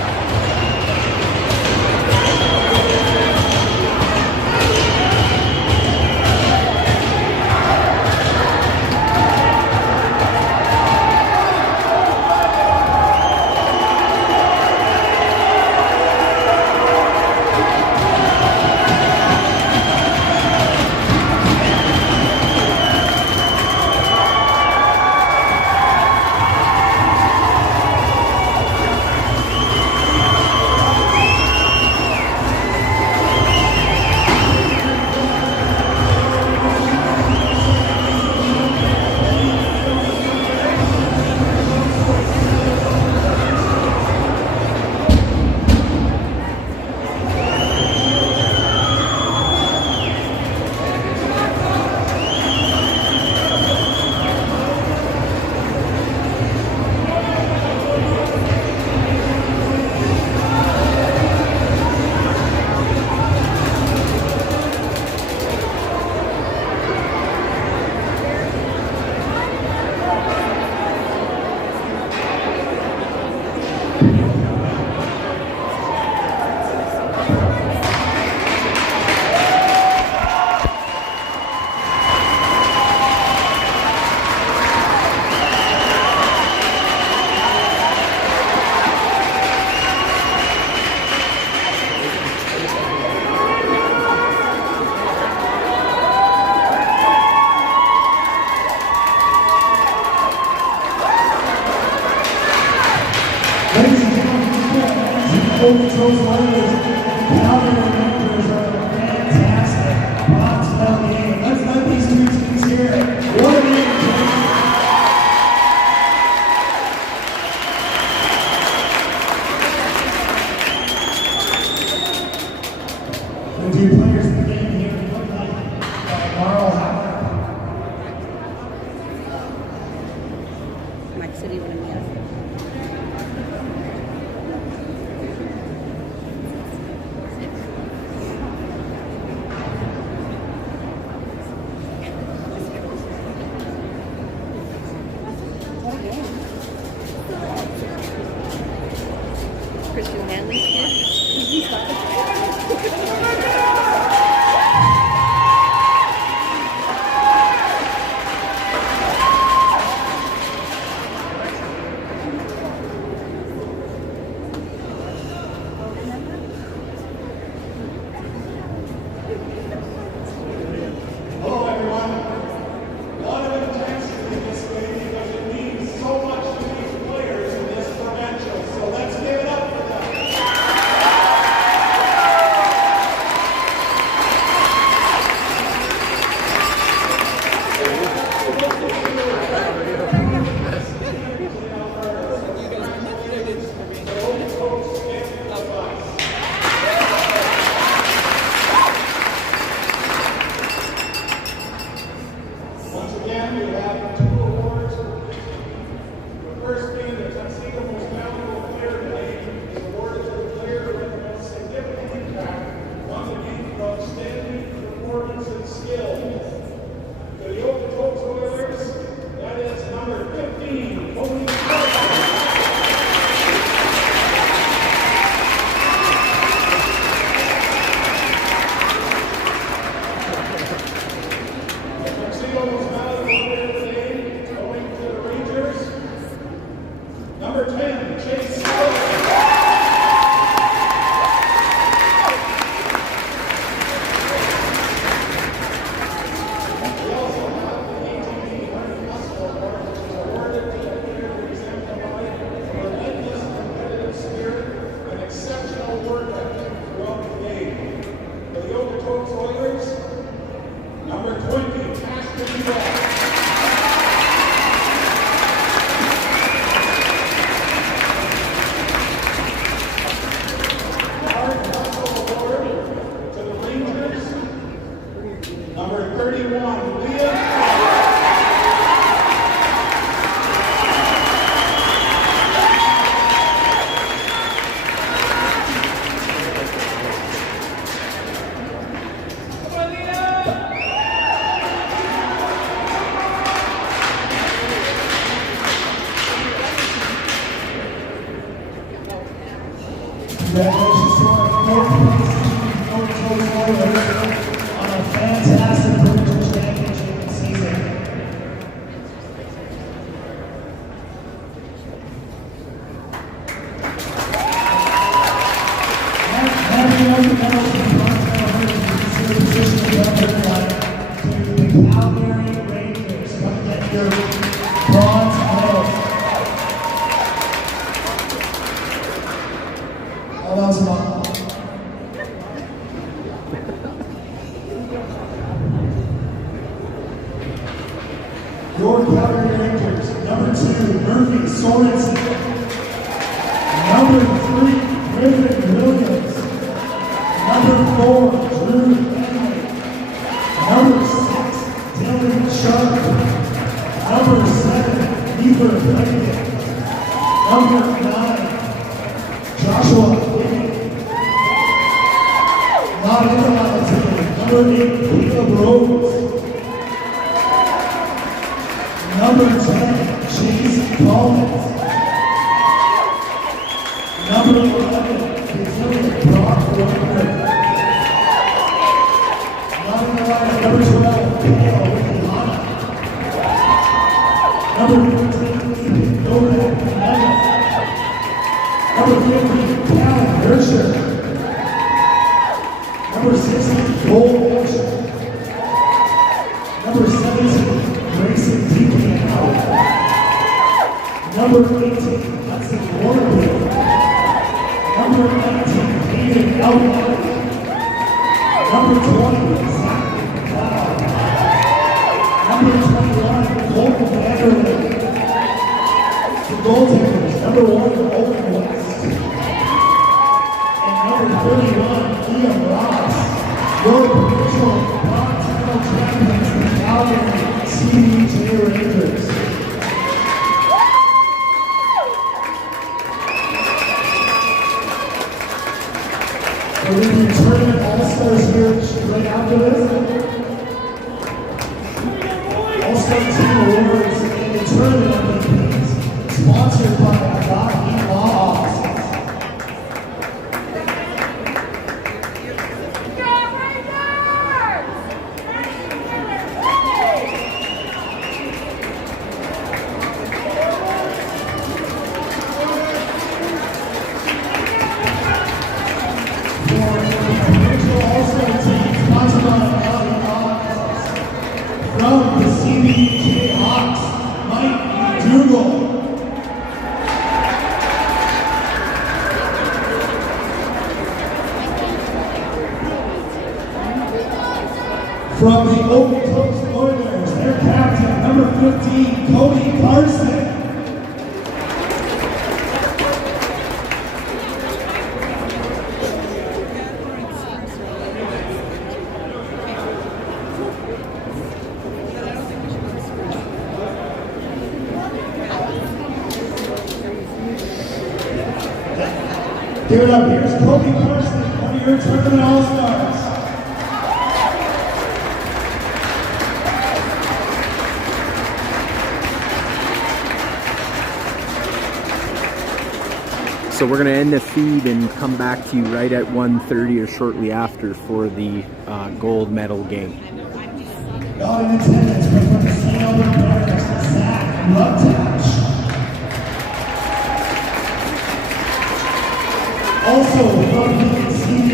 Ladies and gentlemen, the Okotoks Oilers, Calgary Rangers are fantastic. Bronze medal game. Let's let these two teams hear what it is. The two players in the game here look like Carl Howard. Mike City when I'm Christian Hanley's kid. out the medals from bronze medal winners, you can see the position of the to the Calgary Rangers. Come get your bronze medals. Oh, that was fun. Your Calgary Rangers, number 2, Murphy Sorensen. Number 3, Griffin Williams. Number 4, Drew Henley. Number 6, Dylan Sharp. Number 7, Ethan Blanket. Number 9, Joshua Higgins. Not in the lineup today. Number 8, Caleb Rhodes. Number 10, Chase Collins. Number 11, Kazillion Brock Wagner. Not in the lineup, number 12, Kale Wikihana. Number 15, Novak Nevin. Number 15, Callan Hirscher. Number 16, Cole Ocean. Number 17, Grayson Deacon out. Number 18, Hudson Warnerfield. Number 19, Hayden Outlaw. Number 20, Zach McLeod. Number 21, Colton Vanderlyn. The goaltenders, number 1, Owen West. And number 31, Liam Ross. Your provincial bronze medal champions, the Calgary CBHA Rangers. We're going to be tournament all-stars here right after this. All-star team awards and the tournament MVPs, sponsored by Agati Law Offices. From the CBHA Hawks, Mike McDougall. From the Okotoks Oilers, their captain, number 15, Cody Carson. Give it up, here's Cody Carson, one of your tournament all-stars. So we're going to end the feed and come back to you right at 1:30 or shortly after for the gold medal game. Not in attendance, but from the St. Albert Bears, Zach Luttatch. Also from the